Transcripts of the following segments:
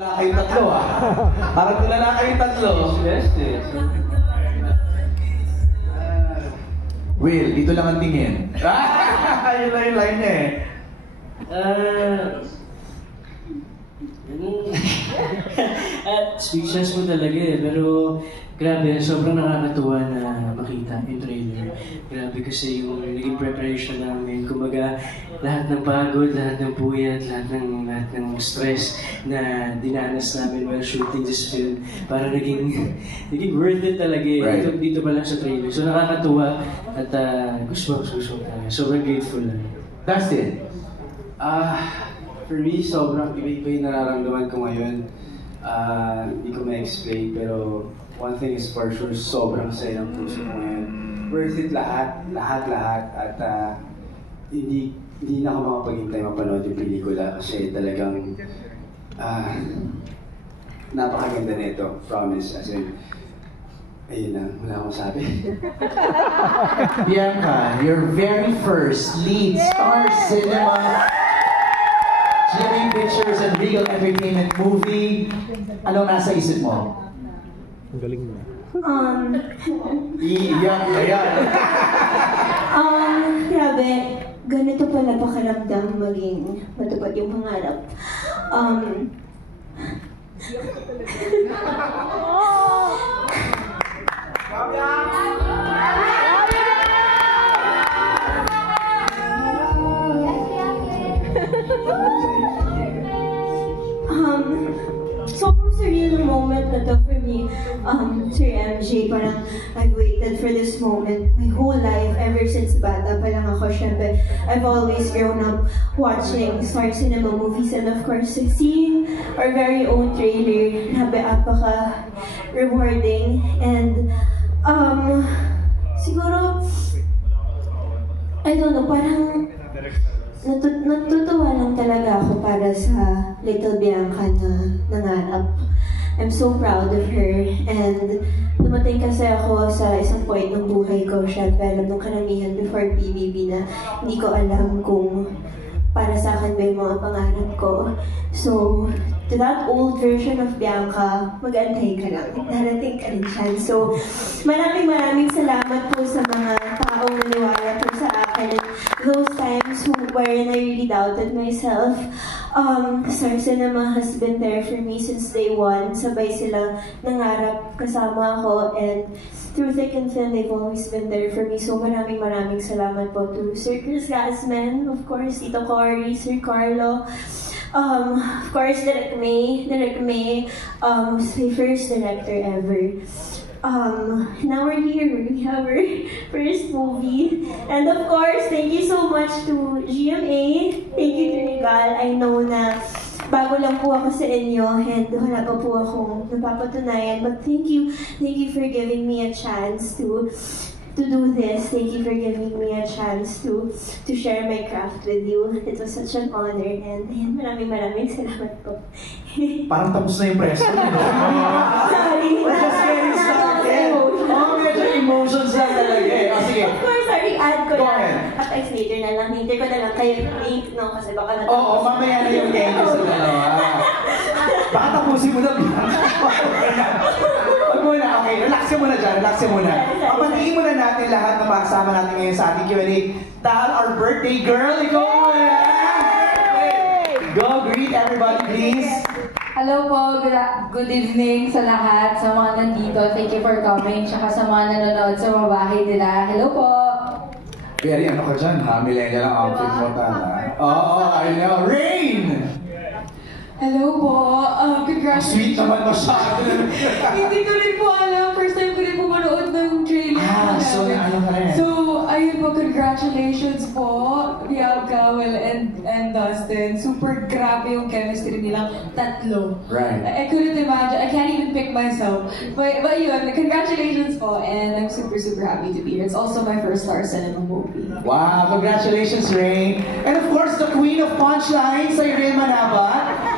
Wala kayong tatlo ah. Parang tulala kayong tatlo. Yes. Will, dito lang ang tingin. Yun lang yung line niya eh. Speechless mo talaga eh, pero grabe, sobrang nakakatuwa na makita yung trailer. Grabe kasi yung naging preparation namin. Kumbaga, lahat ng pagod, lahat ng puyat, lahat ng stress na dinanas namin while shooting this film, parang naging worth it talaga eh. Right. Dito pa lang sa trailer. So nakakatuwa at gusto talaga. Sobrang grateful lang. Dustin. For me, sobrang iba-iba yung nararamdaman ko ngayon. Hindi ko ma-explain, pero one thing is for sure, sobrang saya ng puso ko ngayon. Worth it lahat. At hindi na ako makapaghintay mapanood yung pelikula kasi talagang napakaganda nito, promise. As in, ayun na, wala akong sabi. Bianca, your very first lead Star Cinema GMA Pictures and Regal Entertainment movie. Anong nasa isip mo? Ang galing mo. Iyak, ayan. Grabe, ganito pala pakiramdam maging matupad yung pangarap. Sobrang surreal moment na to for me, Sir MJ. Parang I've waited for this moment my whole life, ever since bata pa lang ako. Syempre, I've always grown up watching Star Cinema movies, and of course, seeing our very own trailer, napaka-rewarding. And, siguro, I don't know, parang natutuwa lang talaga ako para sa little Bianca na nangarap. I'm so proud of her, and dumating kasi ako sa isang point ng buhay ko, syempre alam ng karamihan before PBB na hindi ko alam kung para sa akin ba yung mga pangarap ko. So, to that old version of Bianca, mag-antay ka lang. Darating ka rin siya. So, maraming salamat po sa mga taong naniwala po sa akin. And those times wherein I really doubted myself, Star Cinema has been there for me since day one. Sabay sila nangarap kasama ako, and through thick and thin, they've always been there for me. So maraming salamat po to Sir Chris Gasman, of course, Tito Cory, Sir Carlo, of course, Direk May, was my first director ever. Now we're here, we have our first movie. And of course, thank you so much to GMA, thank you to Regal. I know na bago lang po ako sa inyo, and wala pa po akong napapatunayan. But thank you for giving me a chance to do this. Thank you for giving me a chance to share my craft with you. It was such an honor, and maraming salamat po. Parang tapos na yung press. Sorry. We're just getting started. Medyo emotions lang talaga eh. Sige. Of course, sorry, add ko Go lang. ahead. At later na lang, hintay ko na lang kayo link, no? Kasi baka natapos. Oo, mamaya na yung thank you sa dalawa. Baka tapusin mo na. Wag muna, okay. Relax ka muna dyan, Papatiin muna natin lahat na makasama natin ngayon sa ating Q&A. Dahil our birthday girl, ikaw muna! Go, greet everybody, please. Hello po, good evening sa lahat, sa mga nandito. Thank you for coming. Tsaka sa mga nanonood sa mga bahay nila. Hello po! Very ano ka dyan, ha? Millennial ang outfit mo, tama? Oo, I know. Rain! Hello po, congratulations. Sweet naman masyado. Hindi ko rin po alam. First time ko rin po manood ng trailer. So ano ka rin? So, ayun po, congratulations po, Bianca, Will, and Dustin. Super grabe yung chemistry nilang tatlo. Right. I couldn't imagine. I can't even pick myself. But yun, congratulations po, and I'm super happy to be here. It's also my first Star Cinema movie. Wow, congratulations, Rain. And of course, the queen of punchlines, Irene Manabat.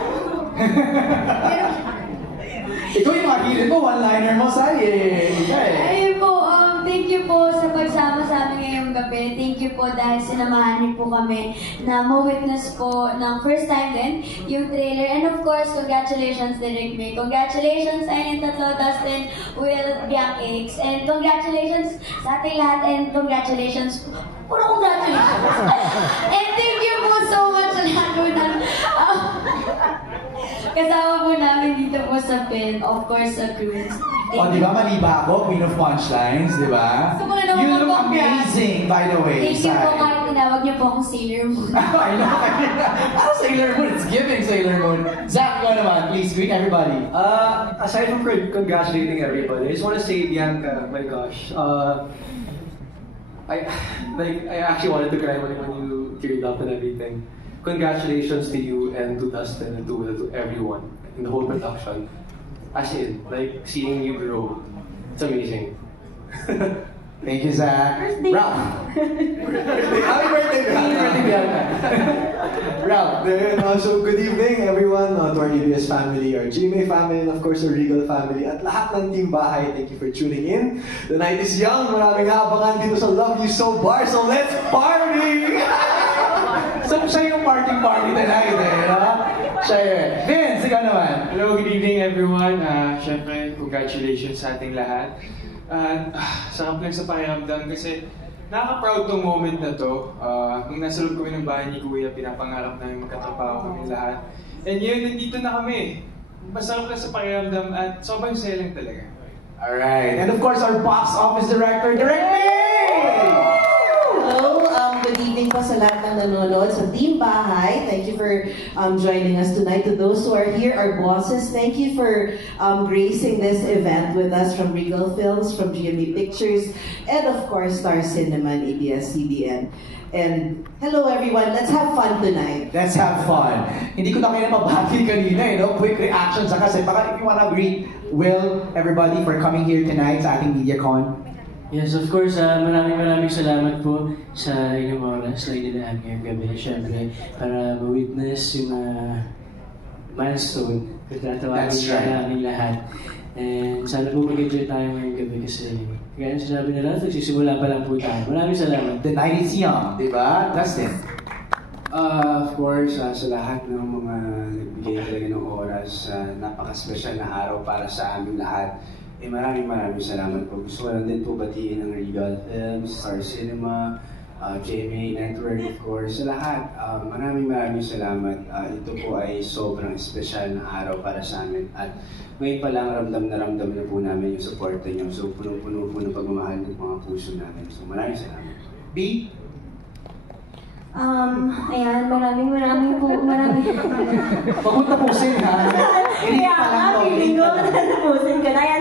Ikaw yung makilid mo, one-liner mo, Say. Ayun po, thank you po sa pagsama sa amin ngayong gabi. gabi. Thank you po dahil sinamahan niyo po kami na ma-witness po ng first time din yung trailer. And of course, congratulations Derek May. Congratulations sa inyong tatlo, Dustin, Will, Bianca, and congratulations sa ating lahat and congratulations. Puro congratulations. And thank you po so much sa lahat po ng kasama po namin dito po sa film. Of course, sa cruise. O, di ba mali ba ako? Queen of punchlines, di ba? So, muna naman You look mag-congrats. amazing, by the way. Thank you po Sai. kahit tinawag niyo po akong Sailor Moon. I know. Ano Sailor Moon? It's giving Sailor Moon. Zach, go naman. Please greet everybody. Aside from congratulating everybody, I just want to say, Bianca, my gosh, I actually wanted to cry when you teared up and everything. Congratulations to you and to Dustin and to everyone in the whole production. As in, like, seeing you grow, it's amazing. Thank you, Zach. Ralph. Happy birthday, Bianca. Ralph. So good evening everyone to our ABS family, our GMA family, and of course our Regal family, at lahat ng Team Bahay. Thank you for tuning in. The night is young, maraming abangan dito sa Love You So Bar, so let's party! So, siya yung party tonight, eh, no? Siya yun. Vince, ikaw naman. Hello, good evening everyone. Siyempre, congratulations sa ating lahat. Sarap lang sa pakiramdam kasi nakaka-proud tong moment na to. Nung nasa loob kami ng bahay ni Kuya, pinapangarap namin magkatrabaho kami lahat. And yun, nandito na kami. Masarap lang sa pakiramdam at sobrang saya lang talaga. Alright. And of course, our box office director, Derek May! Hello, good evening po sa lahat ng nanonood sa Team Bahay. Thank you for joining us tonight. To those who are here, our bosses, thank you for gracing this event with us from Regal Films, from GMA Pictures, and of course, Star Cinema and ABS-CBN. And hello everyone, let's have fun tonight. Let's have fun. Hindi ko na kayo mabati kanina, eh, no? Quick reaction sa kasi. Baka if you wanna greet Will, everybody, for coming here tonight sa ating MediaCon. Yes, of course, maraming salamat po sa inyong oras na inilaan ngayong gabi. Siyempre, para ma-witness yung milestone na tatawagin namin lahat. And sana po mag-enjoy tayo ngayong gabi kasi kaya sinabi nila, nagsisimula pa lang po tayo. Maraming salamat. The night is young, di ba? Dustin? Of course, sa lahat ng mga nagbigay talaga ng oras, napaka-special na araw para sa aming lahat. Maraming salamat po. Gusto ko lang din po batiin ng Regal Films, Star Cinema, GMA Network, of course, sa lahat. Maraming salamat. Ito po ay sobrang espesyal na araw para sa amin. At ngayon pa lang ramdam na po namin yung suporta niyo. So punong-puno po ng pagmamahal ng mga puso namin. So maraming salamat. B? Ayan, maraming Huwag mo tapusin, ha? Kaya nga, feeling ko, tapusin ka na. Ayan,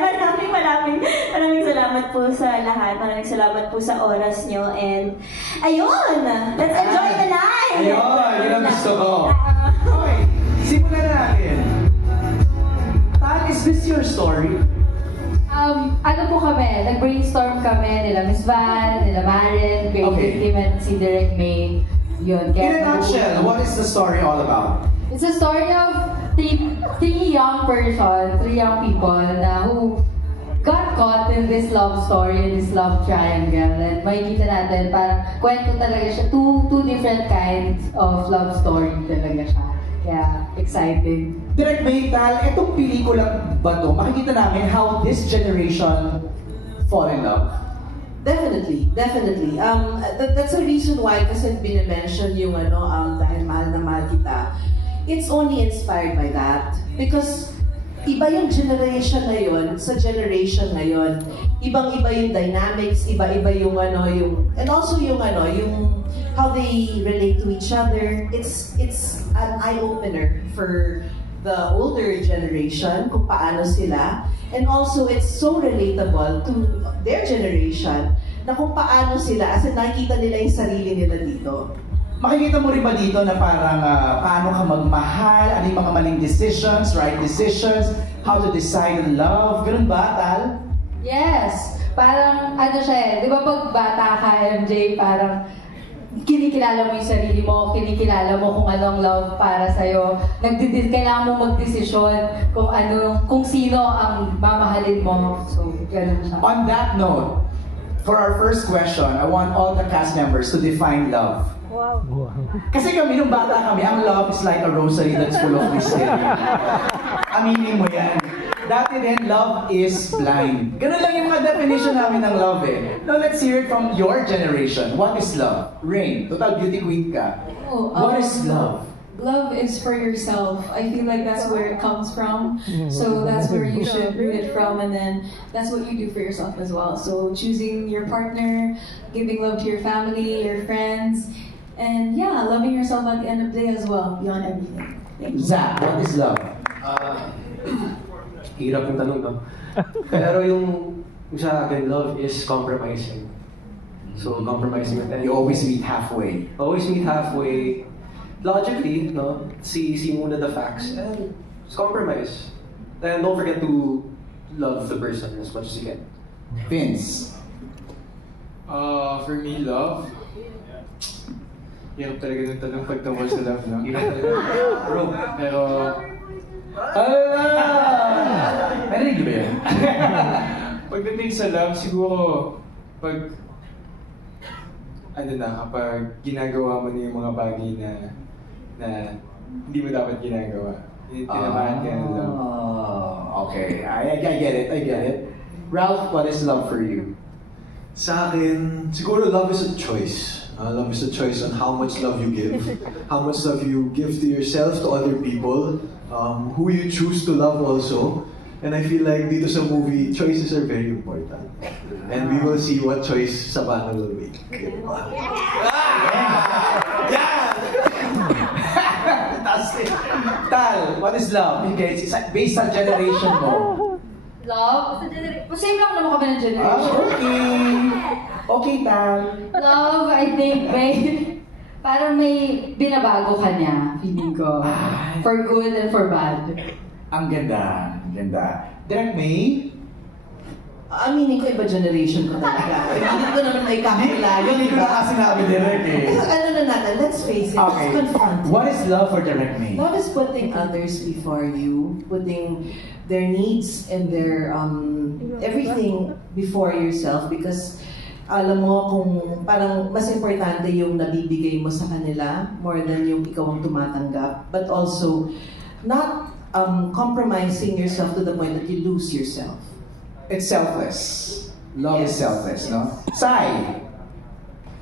maraming salamat po sa lahat. Maraming salamat po sa oras nyo. And, ayun! Let's enjoy the night! Ayun! Yun ang gusto ko. Okay, simulan na natin. Tal, is this your story? Ano po kami, nag-brainstorm kami nila Miss Val, nila Maren, creative team, and si Derek May. Yun, In a nutshell, what is the story all about? It's a story of three young people who got caught in this love story, in this love triangle. And makikita natin, parang kwento talaga siya, two different kinds of love story talaga siya. Kaya, exciting. Direct May, Tal, itong pelikula ba to? Makikita namin how this generation fall in love. Definitely. That's the reason why kasi binimension yung dahil mahal na mahal kita. It's only inspired by that. Because iba yung generation ngayon sa generation ngayon. Ibang-iba yung dynamics, iba-iba yung and also yung how they relate to each other. It's an eye-opener for the older generation kung paano sila. And also, it's so relatable to their generation na kung paano sila, as in nakikita nila yung sarili nila dito. Makikita mo rin ba dito na parang paano ka magmahal, ano yung mga maling decisions, right decisions, how to decide on love, ganun ba, Tal? Yes! Parang siya di ba pag bata ka, MJ, parang kinikilala mo yung sarili mo, kinikilala mo kung anong love para sa'yo. Kailangan mo magdesisyon kung sino ang mamahalin mo. So, ganun siya. On that note, for our first question, I want all the cast members to define love. Wow. Kasi kami, nung bata kami, ang love is like a rosary that's full of mystery. Aminin mo yan. Dati din, love is blind. Ganun lang yung mga definition namin ng love eh. Now let's hear it from your generation. What is love? Rain, total beauty queen ka. What is love? Love is for yourself. I feel like that's where it comes from. So that's where you should root it from, and then that's what you do for yourself as well. So choosing your partner, giving love to your family, your friends, and yeah, loving yourself at the end of the day as well, beyond everything. Thank you. Zach, what is love? Hirap yung tanong, no? Pero yung sa akin, love is compromising. So, compromising with anyone. You always meet halfway. Always meet halfway. Logically, no? See muna the facts and compromise. And don't forget to love the person as much as you can. Vince. For me, love. Hirap talaga ng tanong pagtungkol sa love, no? Bro. Pero... Narinig ba yun? Pagdating sa love, siguro, kapag ginagawa mo na yung mga bagay na hindi mo dapat ginagawa. Tinamahan ka ng love. Okay, I get it. Ralph, what is love for you? Sa akin, siguro love is a choice. Love is a choice on how much love you give, how much love you give to yourself, to other people, who you choose to love also. And I feel like dito sa movie, choices are very important. And we will see what choice Savannah will make. Tal, what is love? Okay, based on generation mo. Love? Same lang naman kami ng generation. Okay, Tal. Love, I think, parang may binabago ka niya, feeling ko. For good and for bad. Ang ganda. Direct May? Aminin ko iba generation ko talaga. Hindi ko naman ay kakilala. Hindi ko na kasi namin Direct eh. Ano na natin, let's face it. Okay. Let's confront. What is love for Direct May? Love is putting others before you, putting their needs and their everything before yourself, because alam mo kung parang mas importante yung nabibigay mo sa kanila more than yung ikaw ang tumatanggap, but also not compromising yourself to the point that you lose yourself. It's selfless. Love is selfless, no? Sai!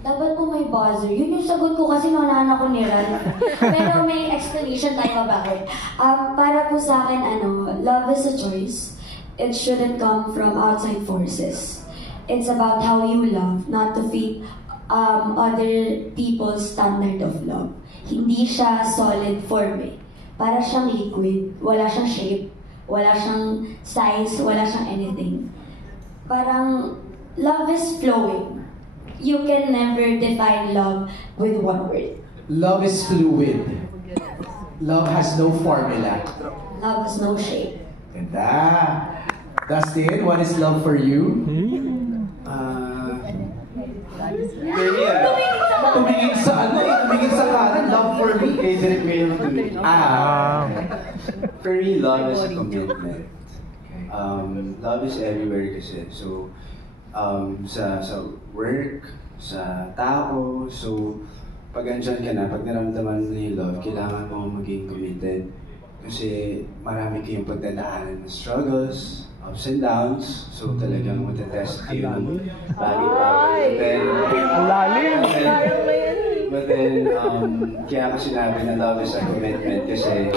Dapat po may buzzer. Yun yung sagot ko kasi naunahan ako ni Ralph. Pero may explanation tayo bakit. Para po sa akin, love is a choice. It shouldn't come from outside forces. It's about how you love, not to fit other people's standard of love. Hindi siya solid form eh. Para siyang liquid. Wala siyang shape. Wala siyang size, wala siyang anything. Parang, love is flowing. You can never define love with one word. Love is fluid. Love has no formula. Love has no shape. Ganda. Dustin, what is love for you? Tumingin sa tumingin sa kanan. Love for me. Direct May naman tuloy. For me, love is a commitment. Love is everywhere kasi. So, sa work, sa tao, so, pag andyan ka na, pag naramdaman mo na yung love, kailangan mo maging committed. Kasi marami kayong pagdadaanan ng struggles, ups and downs. So, talagang matetest kayo ng bagay-bagay. But then, kaya ako sinabi na love is a commitment kasi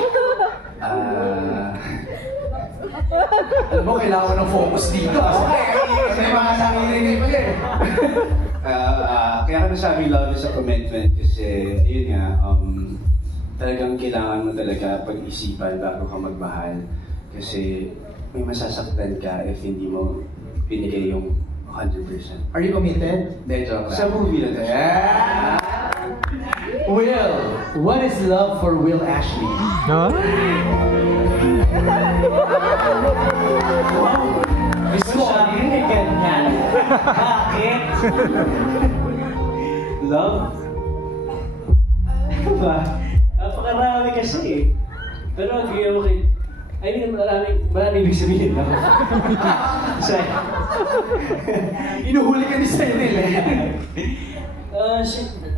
alam mo, kailangan ko ng focus dito. Kasi may mga sarili pala eh. Kaya ako nasabi love is a commitment kasi, yun nga, talagang kailangan mo talaga pag-isipan bago ka magmahal. Kasi may masasaktan ka if hindi mo binigay yung 100%. Are you committed? Joke lang. Sa movie lang. Will, what is love for Will Ashley? Gusto siya may ganyan. Bakit? Love? Ano ba? Napakarami kasi eh. Pero agree ako kay I mean, maraming ibig sabihin ako. Sorry. Inuhuli ka ni Cyril eh.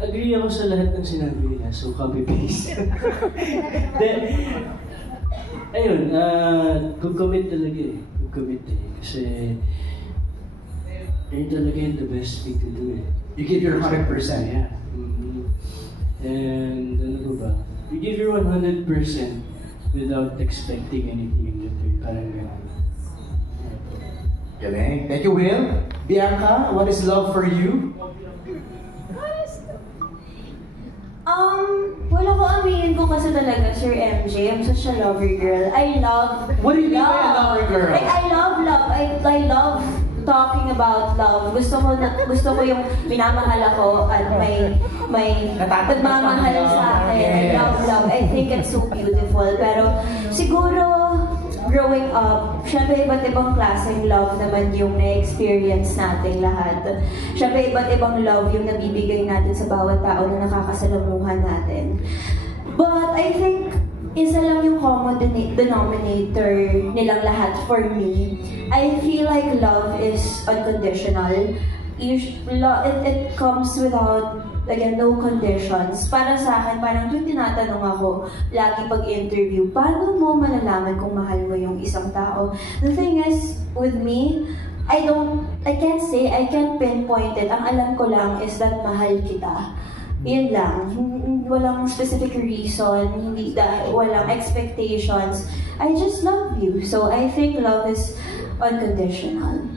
Agree ako sa lahat ng sinabi nila, so copy-paste. Then, ayun, commit talaga eh. Commit eh. Kasi, ayun talaga yung the best thing to do eh. You give your 100%. Yeah. And, ano ba? You give your 100% without expecting anything in return. Parang gano'n. Galing. Thank you, Will. Bianca, what is love for you? Wala ko aminin ko kasi talaga, Sir MJ. I'm such a lover girl. I love What do you mean love. by a lover girl? Like, I love love. I love talking about love. Gusto ko yung minamahal ako at may nagmamahal sa akin. I love love. I think it's so beautiful. Pero siguro, growing up, syempre iba't ibang klaseng love naman yung na-experience natin lahat. Syempre iba't ibang love yung nabibigay natin sa bawat tao na nakakasalamuhan natin. But I think isa lang yung common denominator nilang lahat for me. I feel like love is unconditional. It comes without, again, no conditions. Para sa akin, parang tuwing tinatanong ako, lagi pag-interview, paano mo malalaman kung mahal mo yung isang tao? The thing is, with me, I can't pinpoint it. Ang alam ko lang is that mahal kita. Yun lang. Walang specific reason, walang expectations. I just love you. So I think love is unconditional.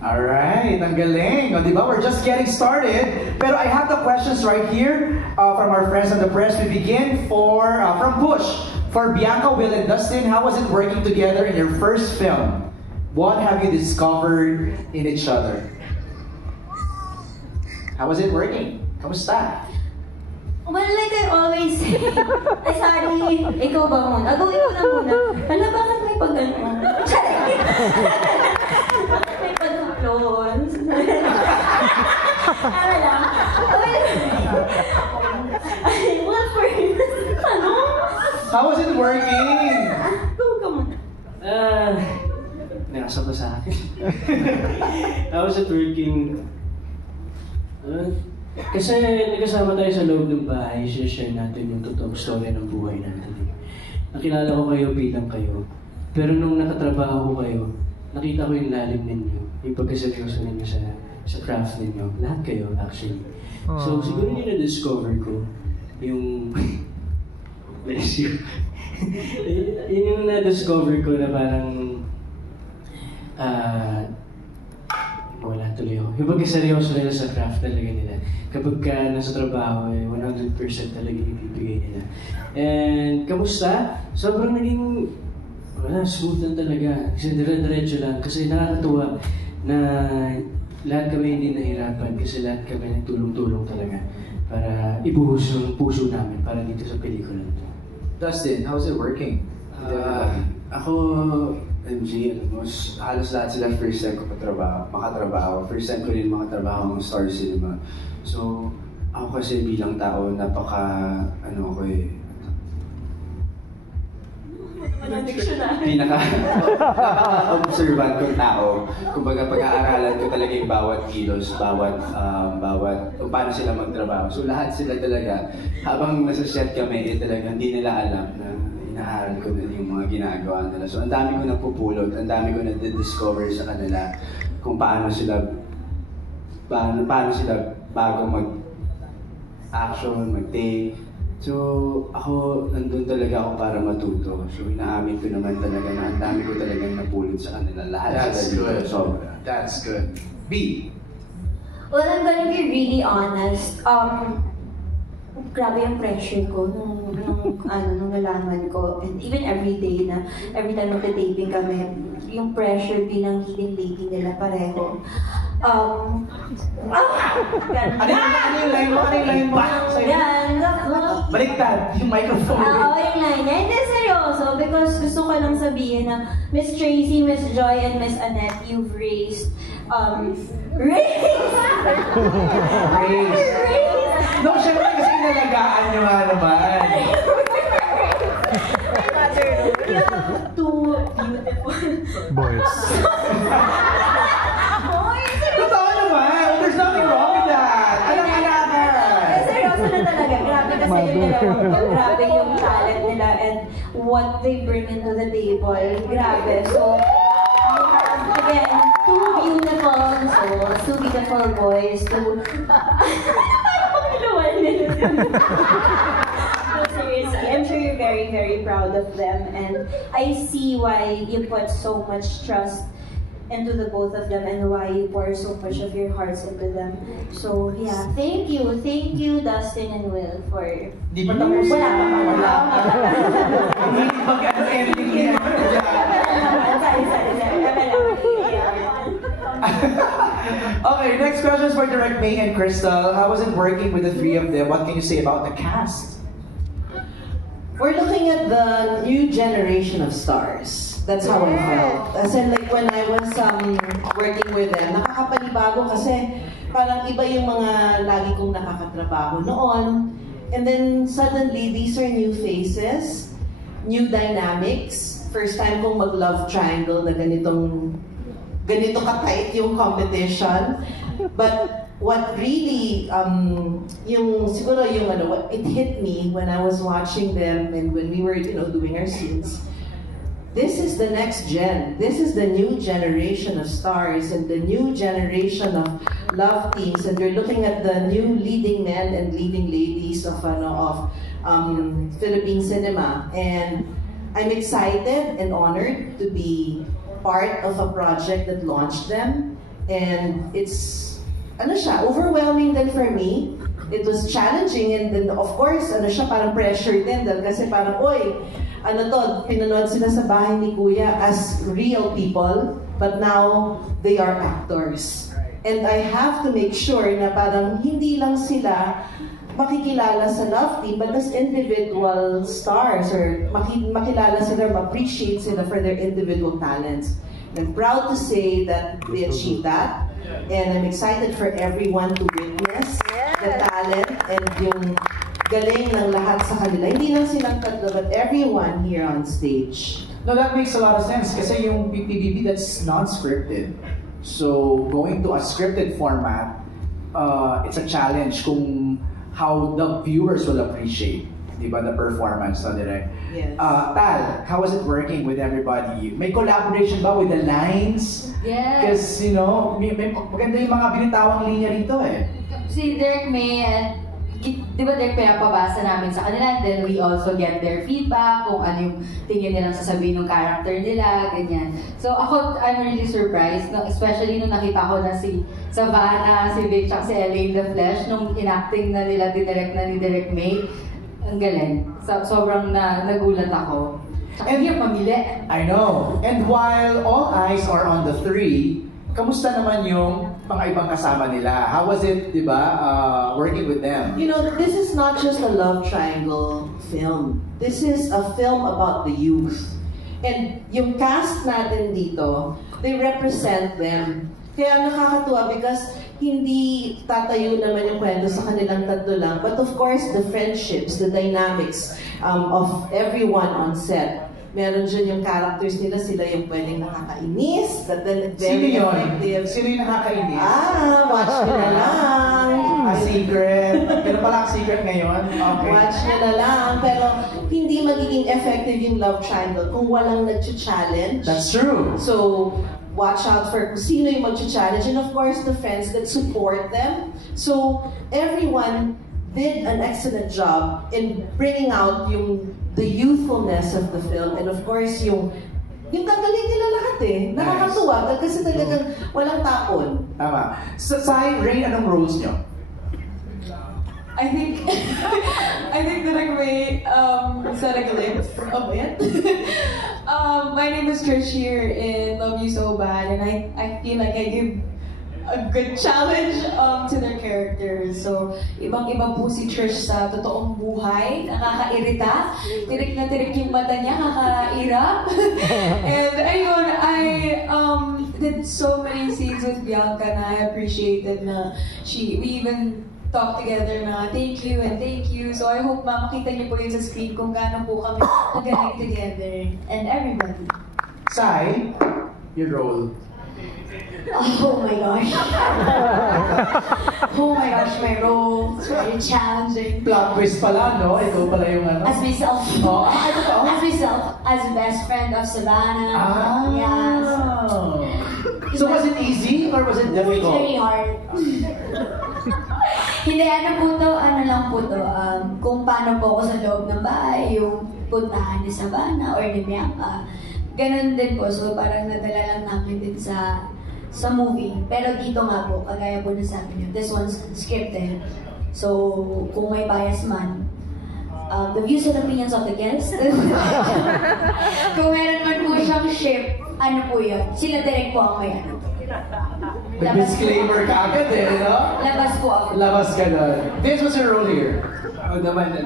Alright, ang galing. O, diba? We're just getting started. Pero I have the questions right here from our friends on the press. We begin from Bush. For Bianca, Will, and Dustin, how was it working together in your first film? What have you discovered in each other? How was it working? Kamusta? Well, like I always say, ay sorry, ikaw ba muna? Gawin ko na muna. Hala, bakit may pag-ano? May pag-close. Ano lang. Well, for ano? How was it working? Go ka muna. Nasa pa sa akin. How was it working? Kasi nagkasama tayo sa loob ng bahay, share natin yung totoong story ng buhay natin. Nakilala ko kayo bilang kayo. Pero nung nakatrabaho ko kayo, nakita ko yung lalim ninyo, yung pagkaseryoso ninyo sa craft ninyo. Lahat kayo, actually. So, siguro yun na-discover ko, yung... bless you. Yun yung na-discover ko na parang... wala tuloy ako. Yung pagkaseryoso nila sa craft talaga nila. Kapag ka nasa trabaho, 100% talaga ibibigay nila. And, kamusta? Sobrang naging, smooth lang talaga. Kasi dire-diretso lang. Kasi nakakatuwa na lahat kami hindi nahirapan. Kasi lahat kami nagtulong-tulong talaga para ibuhos yung puso namin para dito sa pelikula nito. Dustin, how's it working? Ako, MG, halos lahat sila first time ko makatrabaho. First time ko rin makatrabaho ng Star Cinema. So, ako kasi bilang tao, pinaka-observant kong tao. Kumbaga, pag-aaralan ko talaga yung bawat kilos, kung paano sila magtrabaho. So, lahat sila talaga, habang nasa set kami, talaga hindi nila alam na inaharal ko na yung mga ginagawa nila. So, ang dami ko napupulot, ang dami ko na-discover sa kanila kung paano sila bago mag-action, mag-take. So, ako, nandun talaga ako para matuto. So, inaamin ko naman talaga na ang dami ko talagang napulot sa kanila. Lahat sila dito. Sobra. That's good. B. Well, I'm gonna be really honest. Grabe yung pressure ko nung nalaman ko. And even every time magta-taping kami, yung pressure bilang leading lady nila pareho. Ano yung line mo? Baliktad, yung microphone. Yung line niya. Hindi, seryoso. Because gusto ko lang sabihin na Miss Tracy, Miss Joy, and Miss Annette, you've raised... No, syempre kasi inalagaan nyo nga naman. You have two beautiful. Boys. Totoo naman. There's nothing wrong with that. Anak-anakan. Seryoso na talaga. Grabe kasi yung dalawang yun. Grabe yung talent nila and what they bring into the table. Grabe. So, again, two beautiful souls, two beautiful boys, No, seriously, I'm sure you're very, very proud of them, and I see why you put so much trust into the both of them and why you pour so much of your hearts into them. So, yeah, thank you, Dustin and Will, for... Di pa tapos. Wala pa. Hindi mag-ending niya. Okay, next question is for Direct May and Crystal. How was it working with the three of them? What can you say about the cast? We're looking at the new generation of stars. That's how I felt. As in, like, when I was working with them, nakakapanibago kasi parang iba yung mga lagi kong nakakatrabaho noon. And then, suddenly, these are new faces, new dynamics. First time kong mag-love triangle na ganito ka-tight yung competition. But what really, it hit me when I was watching them and when we were, doing our scenes. This is the next gen. This is the new generation of stars and the new generation of love teams. And we're looking at the new leading men and leading ladies of Philippine cinema. And I'm excited and honored to be part of a project that launched them. And it's overwhelming din for me. It was challenging and then of course, parang pressure din dahil kasi parang, pinanood sila sa bahay ni Kuya as real people, but now they are actors. And I have to make sure na parang hindi lang sila makikilala sa love team, but as individual stars or makilala sila, ma-appreciate sila for their individual talents. I'm proud to say that they achieved that. And I'm excited for everyone to witness the talent and yung galing ng lahat sa kanila. Hindi lang silang tatlo, but everyone here on stage. No, that makes a lot of sense kasi yung PBB that's non-scripted. So, going to a scripted format, it's a challenge kung how the viewers will appreciate, diba, the performance na direct. Yes. Tal, how was it working with everybody? May collaboration ba with the lines? Yes. Because, maganda yung mga binitawang linya rito eh. Si Direct May, di ba Direct, pinapabasa namin sa kanila, then we also get their feedback, kung ano yung tingin nilang sasabihin ng character nila, ganyan. So ako, I'm really surprised, especially nung nakita ko na si Savannah, si Vic, si Elaine the Flesh, nung inacting na nila dinirect na ni Direct May. Ang galing. Sobrang nagulat ako. And hirap mamili. I know. And while all eyes are on the three, kamusta naman yung mga ibang kasama nila? How was it, di ba, working with them? This is not just a love triangle film. This is a film about the youth. And yung cast natin dito, they represent them. Kaya nakakatuwa because hindi tatayo naman yung kwento sa kanilang tatlo lang. But of course, the friendships, the dynamics of everyone on set. Meron dyan yung characters nila, sila yung pwedeng nakakainis, but then very effective. Sino yung nakakainis? Watch nyo na lang. A secret. Pero pala secret ngayon? Okay. Watch nyo na lang. Pero hindi magiging effective yung love triangle kung walang nag-challenge. That's true. So, watch out for kung sino yung mag-challenge. And of course, the friends that support them. So, everyone did an excellent job in bringing out the youthfulness of the film. And of course, yung gagaling nila lahat eh. Nakakatuwa kasi talagang walang tapon. Tama. Sa Rain, anong roles nyo? I think Direct May said a glimpse of it. My name is Trish here in Love You So Bad, and I feel like I give a good challenge to their characters. So, ibang-iba po si Trish sa totoong buhay. Nakakairita. Tirik na tirik yung mata niya, kakairap. And ayun, I did so many scenes with Bianca na I appreciated na we even talk together na thank you and thank you. So I hope makita niyo po yun sa screen kung gaano po kami nagaling together and everybody. Sai, your role. Oh my gosh. Oh my gosh, my role is very challenging. Plot twist pala, no? Ikaw pala yung ano. As myself. Oh, as myself, as best friend of Savannah. Yes. So was it easy or was it No, it's difficult? very hard. Hindi, ano lang po to, kung paano po ako sa loob ng bahay, yung puntahan ni Savannah or ni Bianca. Ganun din po, so parang nadala lang namin din sa movie. Pero dito nga po, kagaya po na sabi niyo, this one's scripted. So, kung may bias man, the views and opinions of the guests, kung meron man po siyang ship, ano po yun, sila direct po ang may ano. Disclaimer ka agad eh, no? Labas po ako. Labas ka nun. Vince, what's your role here? Ako naman,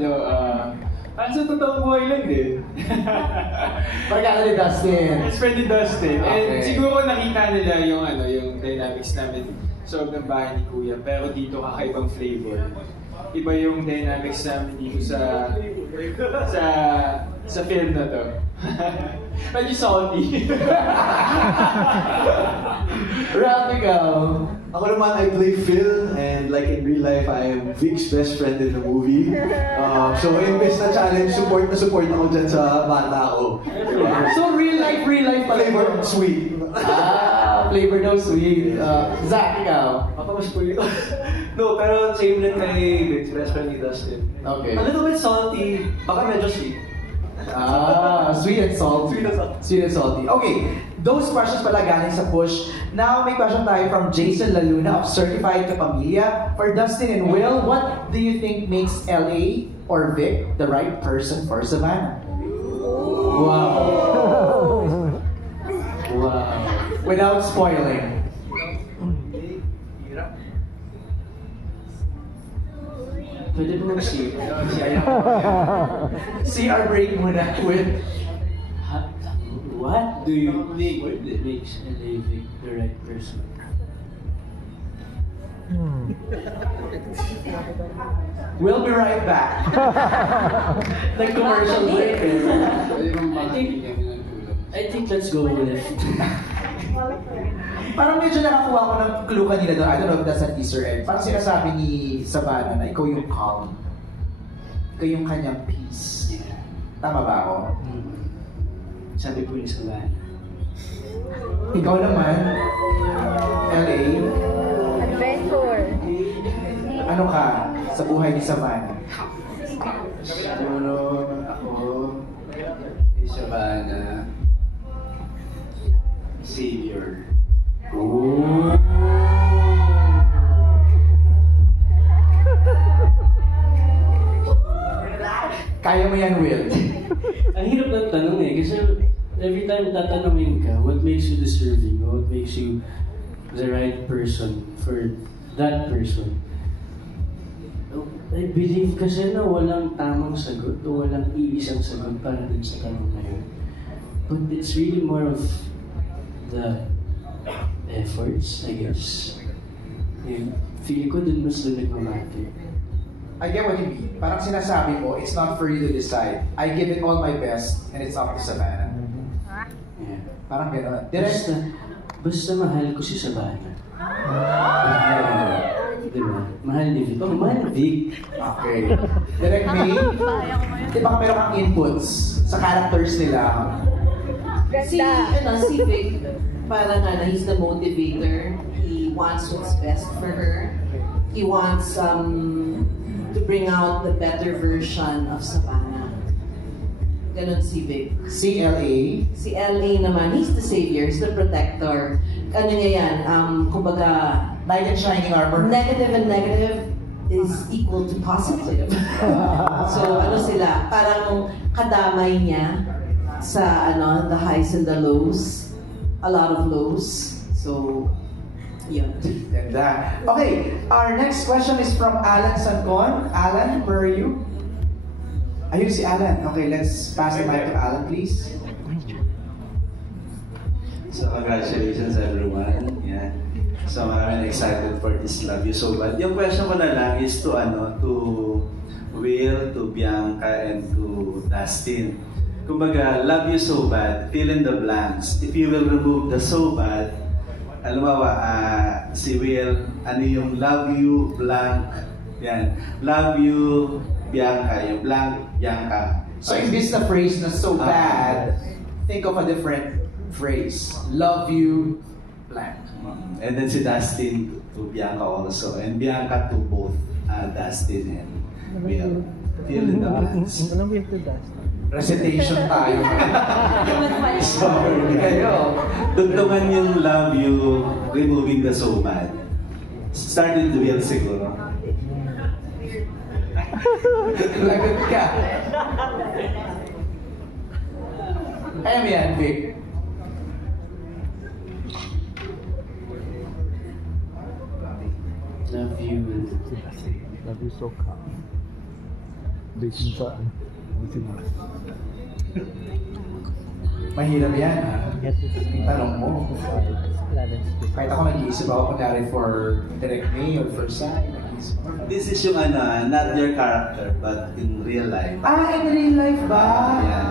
sa totoong buhay lang din. Pagkala ni Dustin. Best friend ni Dustin. Okay. And siguro nakita nila yung dynamics namin sa loob ng bahay ni Kuya. Pero dito kakaibang flavor. Iba yung dynamics namin dito sa film na to. Medyo salty. Ralph, ikaw. Ako naman, I play Phil, and like in real life, I am Vic's best friend in the movie. So, imbes na challenge, support ako dyan sa bata ko. So, real life pala. Flavor sweet. Flavor daw sweet. Zach, ikaw. Ako mas puli. No, pero same din kay Vic's best friend ni Dustin. Okay. A little bit salty, baka medyo sweet. Sweet and salty. Sweet and salty. Okay, those questions pala galing sa push. Now, may question tayo from Jason Laluna of Certified Kapamilya. For Dustin and Will, what do you think makes LA or Vic the right person for Savannah? Wow. Wow. Without spoiling. Pwede po mag-see. CR break muna with... What do you think makes LA Vic the right person? We'll be right back. Nag-commercial break. I think let's go with it. Parang medyo nakakuha ko ng clue kanina doon. I don't know if that's an Easter egg. Parang sinasabi ni Savannah na ikaw yung calm. Ikaw yung kanyang peace. Tama ba ako? Sabi po ni Savannah. Ikaw naman, LA. Adventure. Ano ka sa buhay ni Savannah? Siguro ako, kay Savannah, savior. Kaya mo yan, Will. Ang hirap ng tanong eh, kasi every time tatanungin ka, what makes you deserving, what makes you the right person for that person? I believe kasi na walang tamang sagot o walang iisang sagot para din sa tanong na yun. But it's really more of the efforts, I guess. Yung feeling ko dun mas dun nagmamati. I get what you mean. Parang sinasabi mo, it's not for you to decide. I give it all my best and it's up to Savannah. Yeah. Parang gano'n. Basta mahal ko si Savannah. Diba? Mahal ni Vic. Oh, mahal ni Vic. Okay. Direct me, di ba meron kang inputs sa characters nila? Si Vic, parang he's the motivator. He wants what's best for her. He wants to bring out the better version of Savannah. Ganon si Vic. Si LA? Si LA naman, he's the savior, he's the protector. Ano niya yan, kumbaga, knight in shining armor. Negative and negative is equal to positive. So ano sila, parang kadamay niya sa the highs and the lows. A lot of lows. So, yun. Ganda. Okay, our next question is from Alan Sancon. Alan, where are you? Ayun si Alan. Okay, let's pass the mic to Alan, please. So, congratulations everyone. Yeah. So, maraming excited for this Love You So Bad. Yung question ko na lang is to Will, to Bianca, and to Dustin. kumbaga, love you so bad, fill in the blanks. If you will remove the so bad, alam mo ba, si Will, ano yung love you blank, yan. Love you Bianca, yung blank Bianca. So imbis na phrase na so bad, think of a different phrase. Love you blank. And then si Dustin to Bianca also, and Bianca to both Dustin and Will. Fill in the blanks. Anong Will to Dustin? Recitation tayo. Sorry kayo. Tugtungan yung love you, removing the so bad. Start with Will siguro. Lagot ka. Kaya mo yan, Vic. Love you. Love you so calm. Based sa Mahirap yan, ha? Tanong mo. Kahit ako nag-iisip ako kunyari for Direct May or for Sai. This is yung not your character, but in real life. In real life ba? Yeah.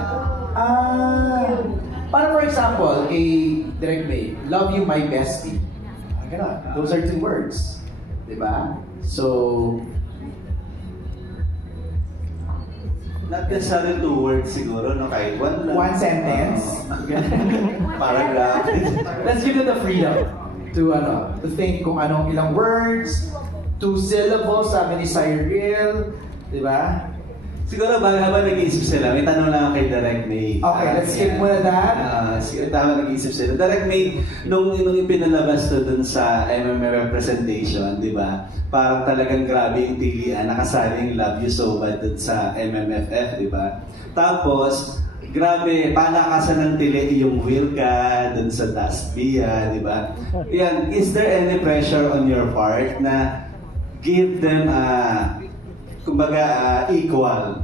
Para for example, kay Direct May, love you my bestie. Ganon. Those are 2 words. Diba? So, not necessarily 2 words siguro, no? Kahit one lang. 1 sentence. Paragraph. Let's give them the freedom to think kung anong ilang words, 2 syllables, sabi ni Cyril, di ba? Siguro habang nag-iisip sila, may tanong lang kay Direct May. Okay, let's skip muna that. Siguro habang nag-iisip sila. Direct May, nung ipinalabas to dun sa MMA representation, di ba? Parang talagang grabe yung tilian, nakasaling Love You So Bad dun sa MMFF, di ba? Tapos, grabe, palakasan ng tili yung Wilka dun sa Dustbia, di ba? Yan, is there any pressure on your part na give them kumbaga equal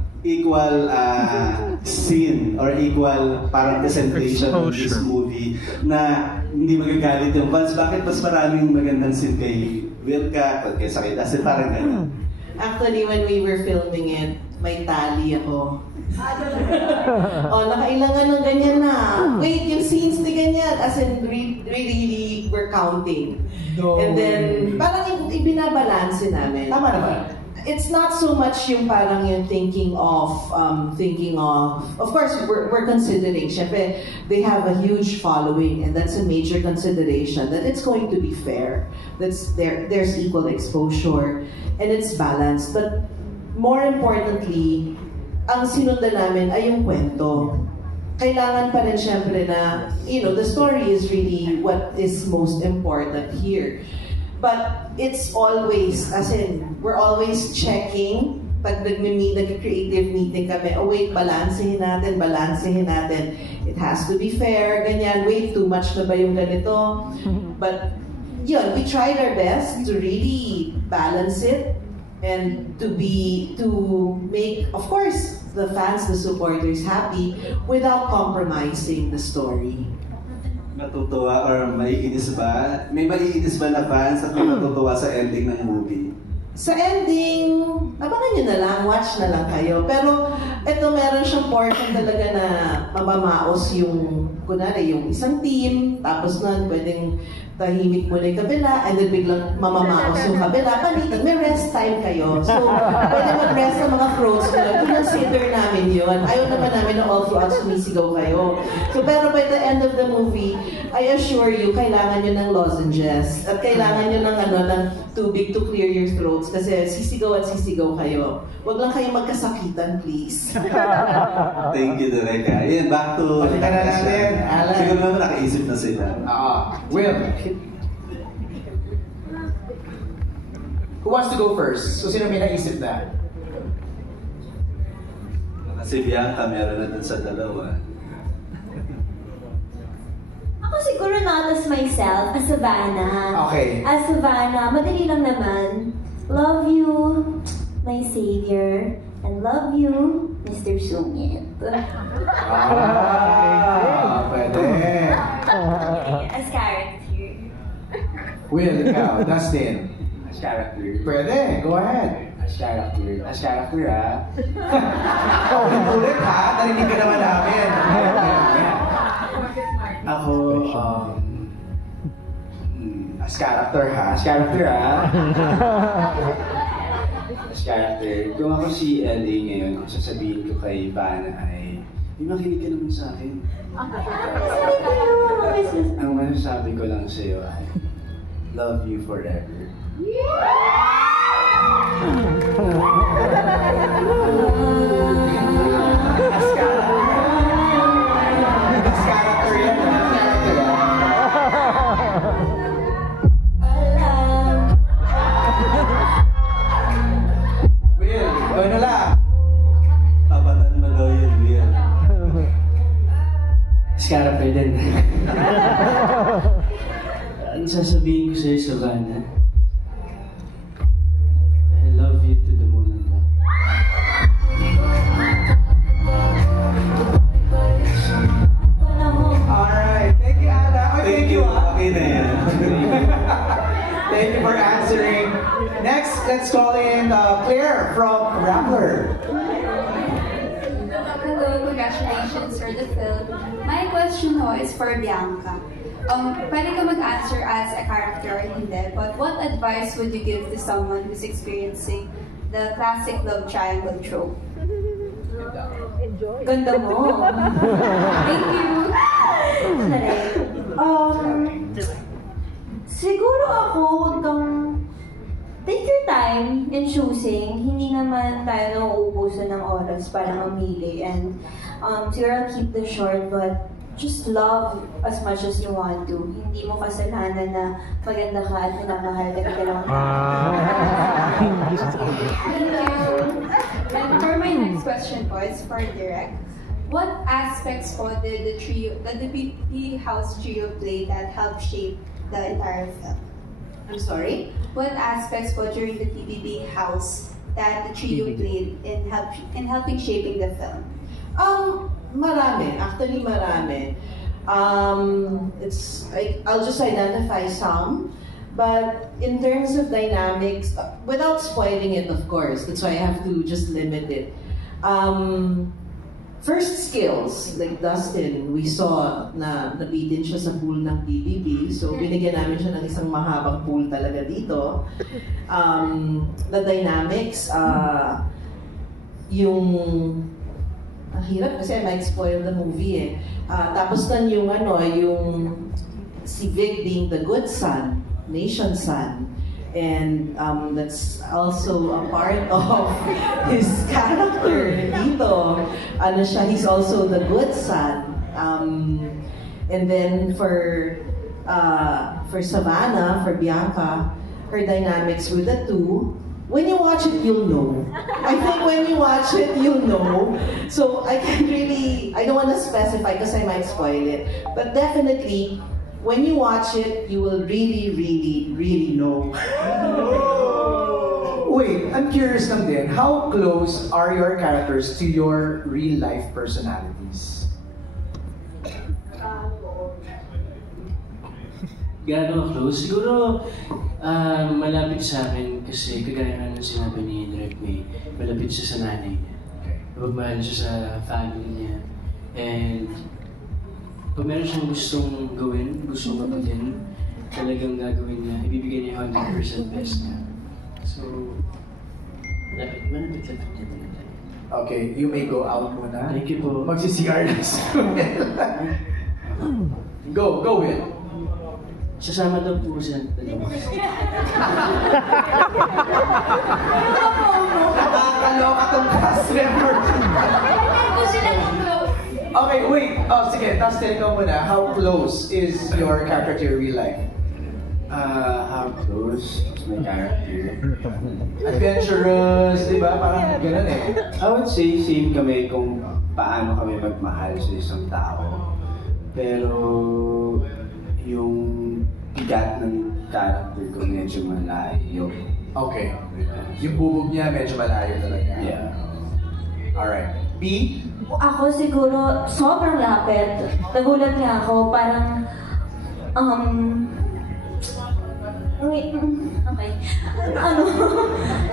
scene or equal parang presentation of this movie na hindi magagalit yung fans? Bakit mas maraming magandang scene kay Wilka kay Sakita? Kasi parang gano'n. Actually, when we were filming it, may tali ako. Nakailangan ng ganyan na. Wait, yung scenes ni ganyan. As in, really, we're counting. No. And then, parang ibinabalanse namin. Tama naman. It's not so much yung parang yung thinking of course, we're considering, syempre, they have a huge following and that's a major consideration that it's going to be fair. There's equal exposure and it's balanced. But more importantly, ang sinundan namin ay yung kwento. Kailangan pa rin syempre na, the story is really what is most important here. But it's always, as in, we're always checking. Pag nag-creative meeting kami, wait, balansehin natin. It has to be fair, ganyan. Wait, too much na ba yung ganito? But, we tried our best to really balance it and to make, of course, the fans, the supporters happy without compromising the story. Natutuwa or maiinis ba? May maiinis ba na fans at may natutuwa sa ending ng movie? Sa ending, abangan nyo na lang, watch na lang kayo. Pero ito meron siyang portion talaga na mabamaos yung, kunwari, yung isang team, tapos nun pwedeng tahimik muna yung kabila, and then biglang mamamaos yung kabila. Palitan, may rest time kayo. So, pwede mag-rest sa mga throats nyo. Consider namin yun. Ayaw naman namin na all throughout sumisigaw kayo. So, pero by the end of the movie, I assure you, kailangan nyo ng lozenges. At kailangan nyo ng tubig to clear your throats kasi sisigaw at sisigaw kayo. Huwag lang kayo magkasakitan, please. Thank you, Direka. Yan, back to... Balikan na natin, Alan. Siguro naman nakaisip na sila. Will, who wants to go first? So, sino may naisip na? Kasi Bianca, meron na dun sa dalawa. Ako siguro not as myself, as Savannah. Okay. As Savannah, madali lang naman. Love you, my savior. And love you, Mr. Sungit. Pwede. As character. Will, ikaw, Dustin. As character. Pwede, go ahead. As character ha. Ulit ha, narinig ka naman namin. Ako, as character ha. As character ha. As character. Kung ako si LA ngayon, ang sasabihin ko kay Ivana ay, makinig ka naman sa akin. Ang masasabi ko lang sa'yo ay, love you forever. Will, ikaw na lang. Papatan mo daw yun, Will. Character din. Ang sasabihin ko sa'yo, Savannah, I love you to the moon and back. Alright, thank you, Ana. Thank you, Okay na yan. Thank you for answering. Next, let's call in Claire from Rappler. Hello, congratulations for the film. My question is for Bianca. Pwede ka mag-answer as a character or hindi, but what advice would you give to someone who's experiencing the classic love triangle trope? Ganda mo. Thank you. Siguro ako, huwag kang take your time in choosing. Hindi naman tayo nauubusan ng oras para mamili. And siguro keep this short, but just love as much as you want to. Hindi mo kasalanan na maganda ka at minamahal ka ng dalawang And for my next question po, it's for Direk. What aspects po did the DPP House trio play that helped shape the entire film? I'm sorry? What aspects po during the TPP House that the trio played in helping shaping the film? Marami. Actually, marami. I'll just identify some. But in terms of dynamics, without spoiling it, of course, that's why I have to just limit it. First skills, like Dustin, we saw na nabitin siya sa pool ng PBB. So, binigyan namin siya ng isang mahabang pool talaga dito. The dynamics, ang hirap kasi I might spoil the movie eh. Tapos nun yung si Vic being the good son, nation son. And that's also a part of his character dito. He's also the good son. And then for Savannah, for Bianca, her dynamics with the two, when you watch it, you'll know. I think when you watch it, you'll know. So I don't want to specify because I might spoil it. But definitely, when you watch it, you will really, really, really know. Wait, I'm curious lang din, how close are your characters to your real-life personalities? Gaano close? Siguro, malapit sa akin kasi kagaya nga ng sinabi ni Direk May, malapit siya sa nanay niya. Magmahal siya sa family niya. And kung meron siyang gustong gawin, gustong mabutin, talagang gagawin niya, ibibigay niya 100% best niya. So, malapit sa kanya. Okay, you may go out muna. Thank you po. Magsi-CR na si Go, Will. Sasama daw po siya. Nakakaloka tong cast member. Okay, wait. Sige, Dustin, ikaw muna. How close is your character to your real life? How close is my character? Adventurous, di ba? Parang gano'n eh. I would say same kami kung paano kami magmahal sa isang tao. Pero yung bigat ng character ko medyo malayo. Okay. Yung bubog niya medyo malayo talaga. Yeah. Alright. B? Ako siguro, sobrang lapit. Nagulat nga ako, parang, Wait, okay.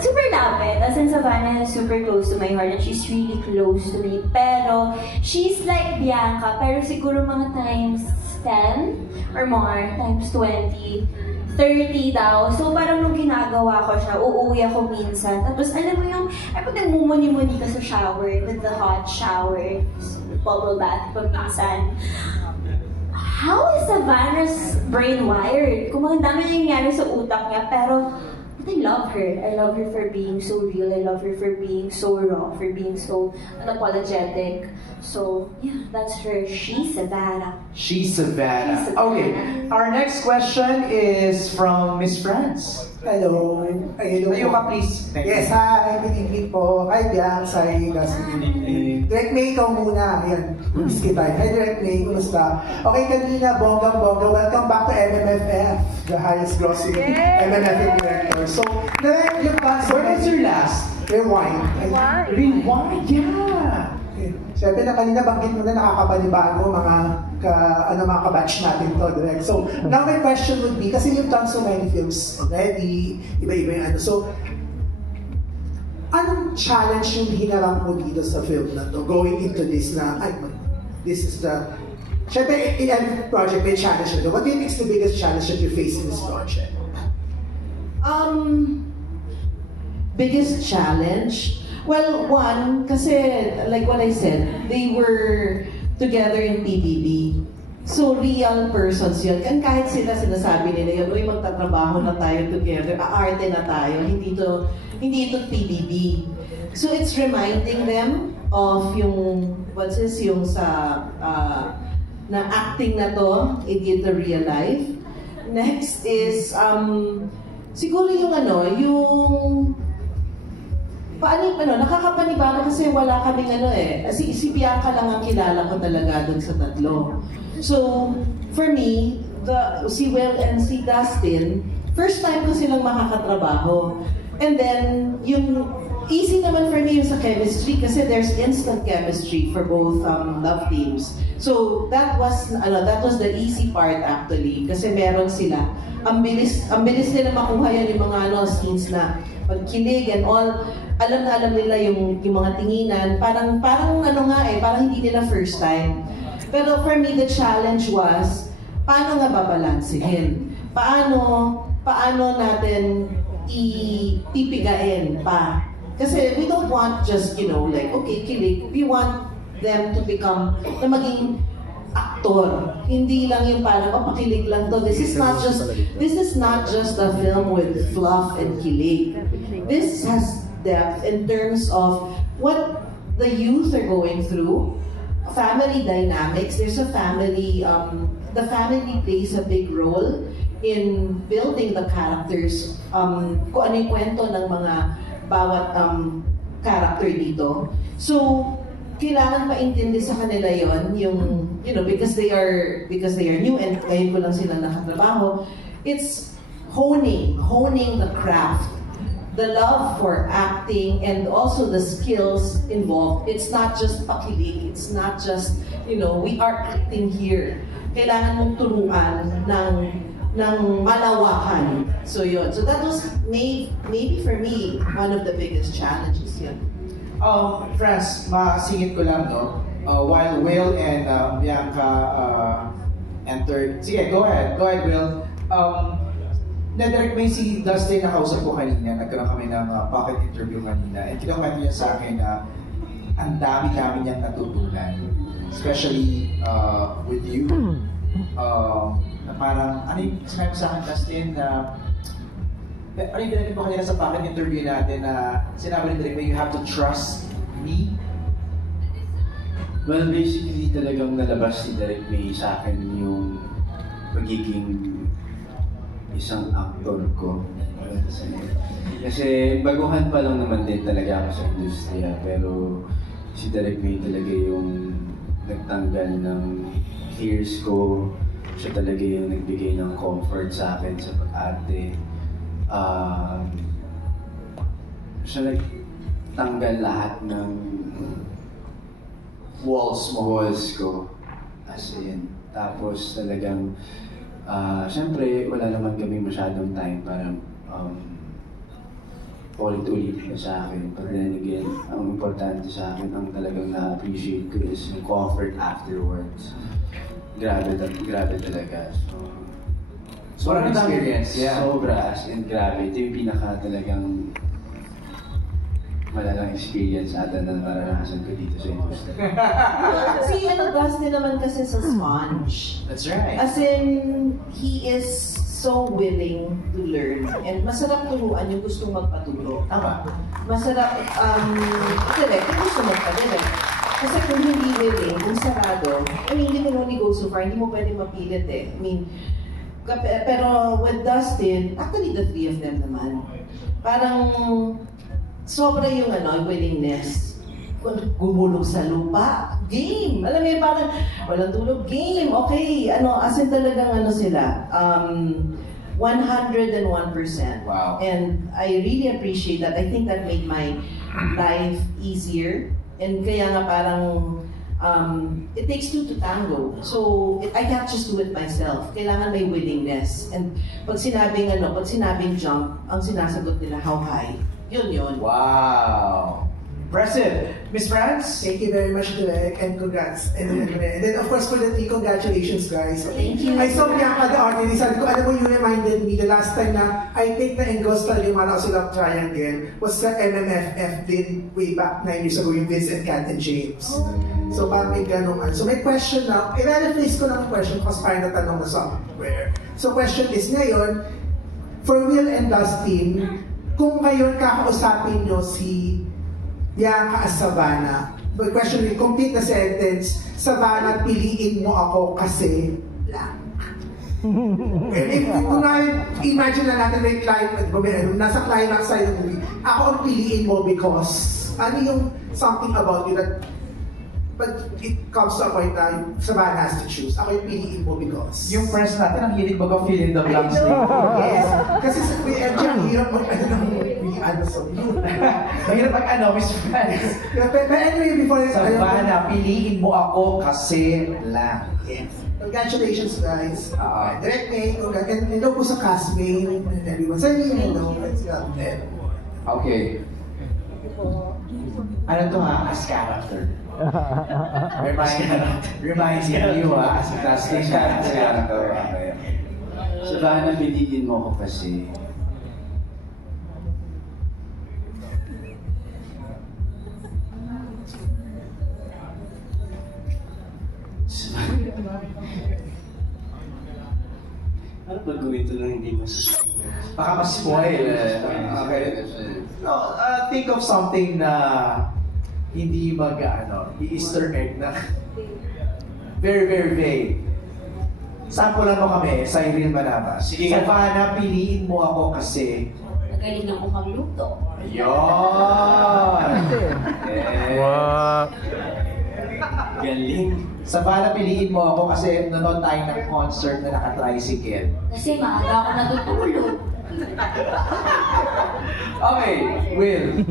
Super lapit. As in, Savannah is super close to my heart and she's really close to me. Pero, she's like Bianca, pero siguro mga times 10 or more, times 20, 30 daw. So, parang nung ginagawa ko siya, uuwi ako minsan. Tapos, alam mo yung, ay pag nagmumuni-muni ka sa shower, with the hot shower, bubble bath pa minsan. How is Savannah's brain wired? Kung mga dami nangyayari sa utak niya, pero but I love her. I love her for being so real. I love her for being so raw, for being so unapologetic. So, yeah, that's her. She's Savannah. She's Savannah. Okay, our next question is from Miss France. Hello. Hello. Tayo ka, please. Yes, hi. Good evening po. Hi, Bianca. Hi, Direct May, ikaw muna. Ayan. Miss kita. Hi, Direct May. Kumusta? Okay, kanina, bonggang-bongga. Welcome back to MMFF, the highest grossing MMFF director. So, direct yung fans. When was your last? Rewind. Rewind, yeah. Siyempre na kanina banggit mo na nakakapanibago mga kabatch natin to, direct. So, now my question would be, kasi you've done so many films already, iba-iba yung ano. So, anong challenge yung hinarap mo dito sa film na to, going into this na, this is the, siyempre in every project may challenge na to. What do you think is the biggest challenge that you face in this project? Biggest challenge? Well, one, kasi like what I said, they were together in PBB. So, real persons yun. Kahit sila sinasabi nila yun, uy, magtatrabaho na tayo together, aarte na tayo, hindi ito PBB. So, it's reminding them of yung, yung sa, na acting na to, in the real life. Next is, siguro yung nakakapanibago kasi wala kaming si Bianca lang ang kilala ko talaga dun sa tatlo. So, for me, si Will and si Dustin, first time ko silang makakatrabaho. And then, yung easy naman for me yung sa chemistry kasi there's instant chemistry for both love teams. So, that was the easy part actually kasi meron sila. Ang bilis nila makuha yun yung mga scenes na pagkilig and all. Alam nila yung mga tinginan. Parang hindi nila first time. Pero for me, the challenge was, paano nga babalansehin? Paano natin ipipigain pa? Kasi we don't want just, okay, kilig. We want them to become, na maging actor. Hindi lang yung parang, pakilig lang to. This is not just a film with fluff and kilig. This has depth in terms of what the youth are going through, family dynamics. There's a family, the family plays a big role in building the characters, kung ano yung kwento ng mga bawat character dito. So, kailangan paintindi sa kanila yung because they are new and ngayon ko lang sila nakatrabaho. It's honing the craft, the love for acting, and also the skills involved. It's not just pakilig. It's not just, we are acting here. Kailangan mong turuan ng malawakan. So yun. So that was maybe for me one of the biggest challenges yun. Franz, masingit ko lang, no? While Will and Bianca entered, sige, go ahead, Will. Na-direct may si Dustin na kausap ko kanina, nagkaroon kami ng pocket interview kanina, and kinukwento niya sa akin na ang dami-dami niyang natutunan, especially with you. Na parang, ano yung sinabi sa akin, Dustin, na ano yung pinagin ko kanina sa pocket interview natin na sinabi ni Direk May, you have to trust me? Well, basically talagang nalabas si Direk May sa akin yung pagiging isang actor ko. Kasi baguhan pa lang naman din talaga ako sa industriya, pero si Direk May talaga yung nagtanggal ng fears ko. Siya talaga yung nagbigay ng comfort sa akin sa pag-arte. Siya nagtanggal lahat ng walls ko. As in, tapos talagang Siyempre, wala naman kami masyadong time para ulit-ulit na sa akin. But then again, ang importante sa akin, ang talagang na-appreciate ko is yung comfort afterwards. Grabe talaga. So what an experience, yeah. Sobra, as in grabe. Ito yung pinaka talagang malalang experience ata na naranasan ko dito sa industry. Si Dustin naman kasi sa sponge. That's right. As in, he is so willing to learn. And masarap turuan yung gustong magpaturo. Tama. Masarap, direct, yung gusto magpa-direct. Kasi kung hindi willing, kung sarado, I mean, you can only go so far, hindi mo pwede mapilit eh. I mean, pero with Dustin, actually the three of them naman, parang sobra yung willingness. Gumulog sa lupa, game. Alam mo yun, parang walang tulog, game. Okay, as in talagang sila. 101%. Wow. And I really appreciate that. I think that made my life easier. And kaya nga parang it takes two to tango. So I can't just do it myself. Kailangan may willingness. And pag sinabing jump, ang sinasagot nila how high. Yun. Wow. Impressive. Miss France? Thank you very much, Direk, and congrats. And then, of course, for the three, congratulations, guys. Thank you. I saw Bianca the Ordinary. Sabi ko, alam mo, you reminded me the last time na I think na-engross talaga yung Mara Love Triangle was sa MMFF din way back 9 years ago, yung Vincent, Kat, and James. So, parang may ganong So, may question na. I-rephrase ko lang yung question kasi parang natanong na somewhere. So, question is ngayon, for Will and Dustin, kung ngayon kakausapin nyo si Bianca as Savannah, the question is, complete na sentence, Savannah, piliin mo ako kasi lang. If imagine na natin may nasa climax side of the movie, ako ang piliin mo because, ano yung something about you that but it comes to a point na Savannah has to choose. Ako yung piliin mo because... Yung press natin, ang hilig mag-fill in the blanks. Yes. Kasi sa PMG, ang hirap mahirap Miss France. But anyway, before... Savannah, piliin mo ako kasi lang. Yes. Congratulations, guys. Direct May, and hello po sa castmate and everyone. Sa inyo, hello. Let's go. Okay. Ano to as character? Reminds you as a casting character. Savannah, piliin mo ko kasi ano ba gawin ito nang hindi masasabi? Baka mas-spoil. Okay. No, think of something na hindi i-Easter egg na very, very vague. Sampulan mo kami sa Irene Manaba. Sige nga. Savannah, piliin mo ako kasi... Nagaling ako magluto. Ayun! Wow! Galing. Savannah, piliin mo ako kasi nanood tayo ng concert na naka-tricycle. Kasi maaga ako natutulog. Okay, Will.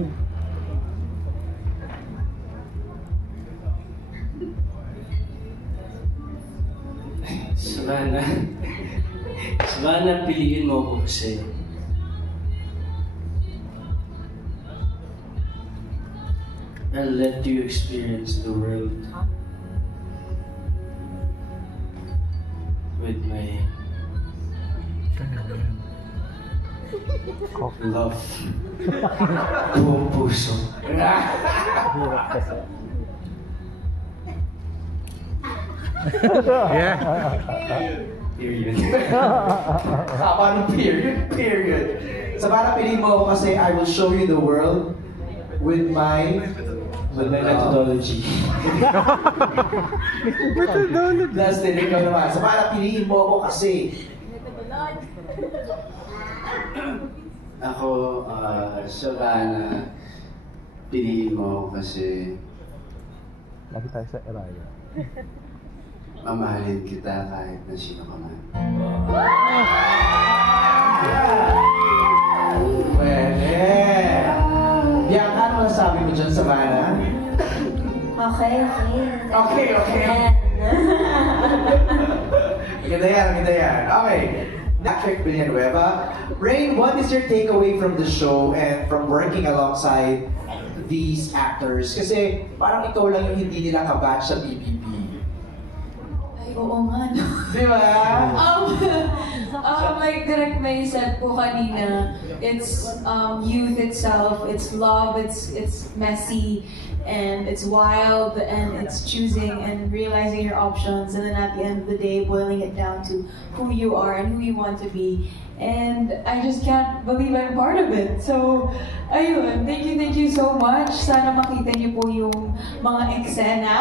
Savannah, piliin mo ako kasi I'll let you experience the world with my love. Buong puso. Yeah. Period. Haba ng period. Savannah, piliin mo ako kasi I will show you the world with my methodology. Last din, ikaw naman. Savannah, piliin mo ako kasi ako, Savannah, piliin mo ako kasi lagi tayo sa Eraya. Mamahalin kita kahit na sino ka man. Pwede. Bianca, ano masasabi mo dyan, Savannah? Okay. Okay. Maganda yan, maganda yan. Okay. Patrick Villanueva. Rain, what is your takeaway from the show and from working alongside these actors? Kasi parang ikaw lang yung hindi nila kabatch sa BBB. Ay, oo nga, no? Di ba? Like Direk May said po kanina, it's youth itself, it's love, it's messy, and it's wild, and it's choosing and realizing your options, and then at the end of the day, boiling it down to who you are and who you want to be. And I just can't believe I'm part of it. So, ayun, thank you so much. Sana makita niyo po yung mga eksena.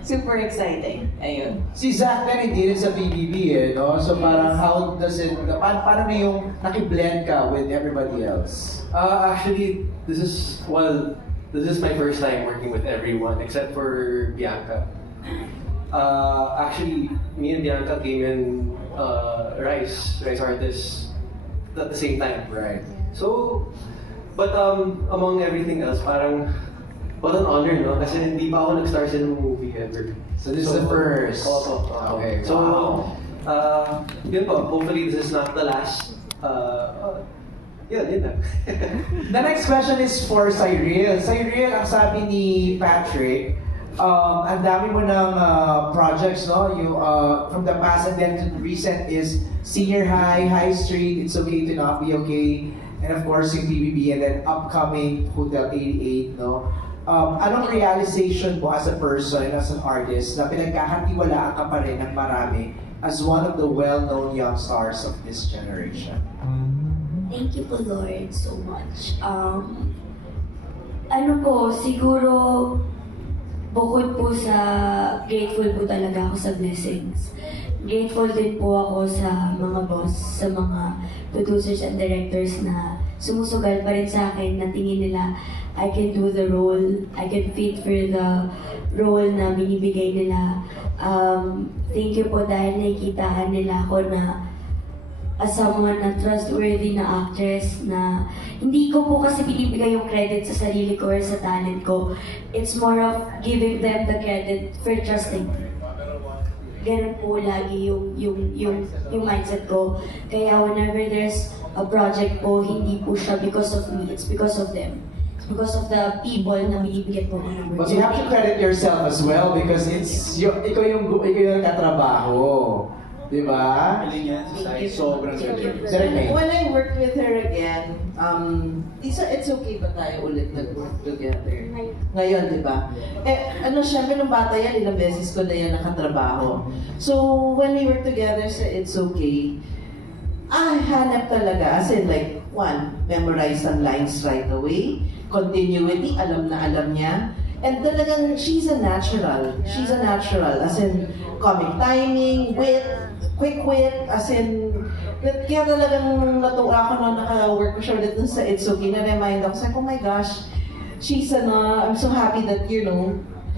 Super exciting. Ayun. Si Zach din hindi rin sa BBB eh, no? So parang how does it, paano na yung nakiblend ka with everybody else? Actually, this is my first time working with everyone except for Bianca. Actually, me and Bianca came in Rice artists at the same time. Right. So, but among everything else, parang what an honor, no? Kasi hindi pa ako nag-star sa movie ever. So this is the first. Okay. So, yun po. Hopefully this is not the last. Yun na. The next question is for Cyril. Cyril, ang sabi ni Patrick, ang dami mo ng projects, no? You, from the past and then to the recent is Senior High, High Street, It's Okay to Not Be Okay, and of course yung BBB, and then upcoming Hotel 88, no? Anong realization mo as a person and as an artist na pinagkakatiwalaan ka pa rin ng marami as one of the well-known young stars of this generation? Thank you po, Lord, so much. Ano po, siguro bukod po sa grateful po talaga ako sa blessings. Grateful din po ako sa mga boss, sa mga producers and directors na sumusugal pa rin sa akin na tingin nila I can do the role, I can fit for the role na binibigay nila. Thank you po dahil nakikitaan nila ako na as someone na trustworthy na actress na hindi ko po kasi binibigay yung credit sa sarili ko or sa talent ko. It's more of giving them the credit for trusting. Ganun po lagi yung mindset ko. Kaya whenever there's a project po, hindi po siya because of me, it's because of them. Because of the people na binibigyan po ng But you have to credit yourself as well because ikaw yung katrabaho. Di ba? Sobrang When I worked with her again, it's okay ba tayo ulit nag-work together? Ngayon, di ba? Syempre nung bata yan, ilang beses ko na yan nakatrabaho. So, when we work together sa It's Okay, hanap talaga, as in like, one, memorize ang lines right away, continuity, alam na alam niya, and talagang she's a natural. She's a natural, as in comic timing, wit, quick wit, as in, kaya talagang natuwa ako nung naka-work ko siya ulit dun sa It's Okay, na-remind ako, sabi, oh my gosh, I'm so happy that,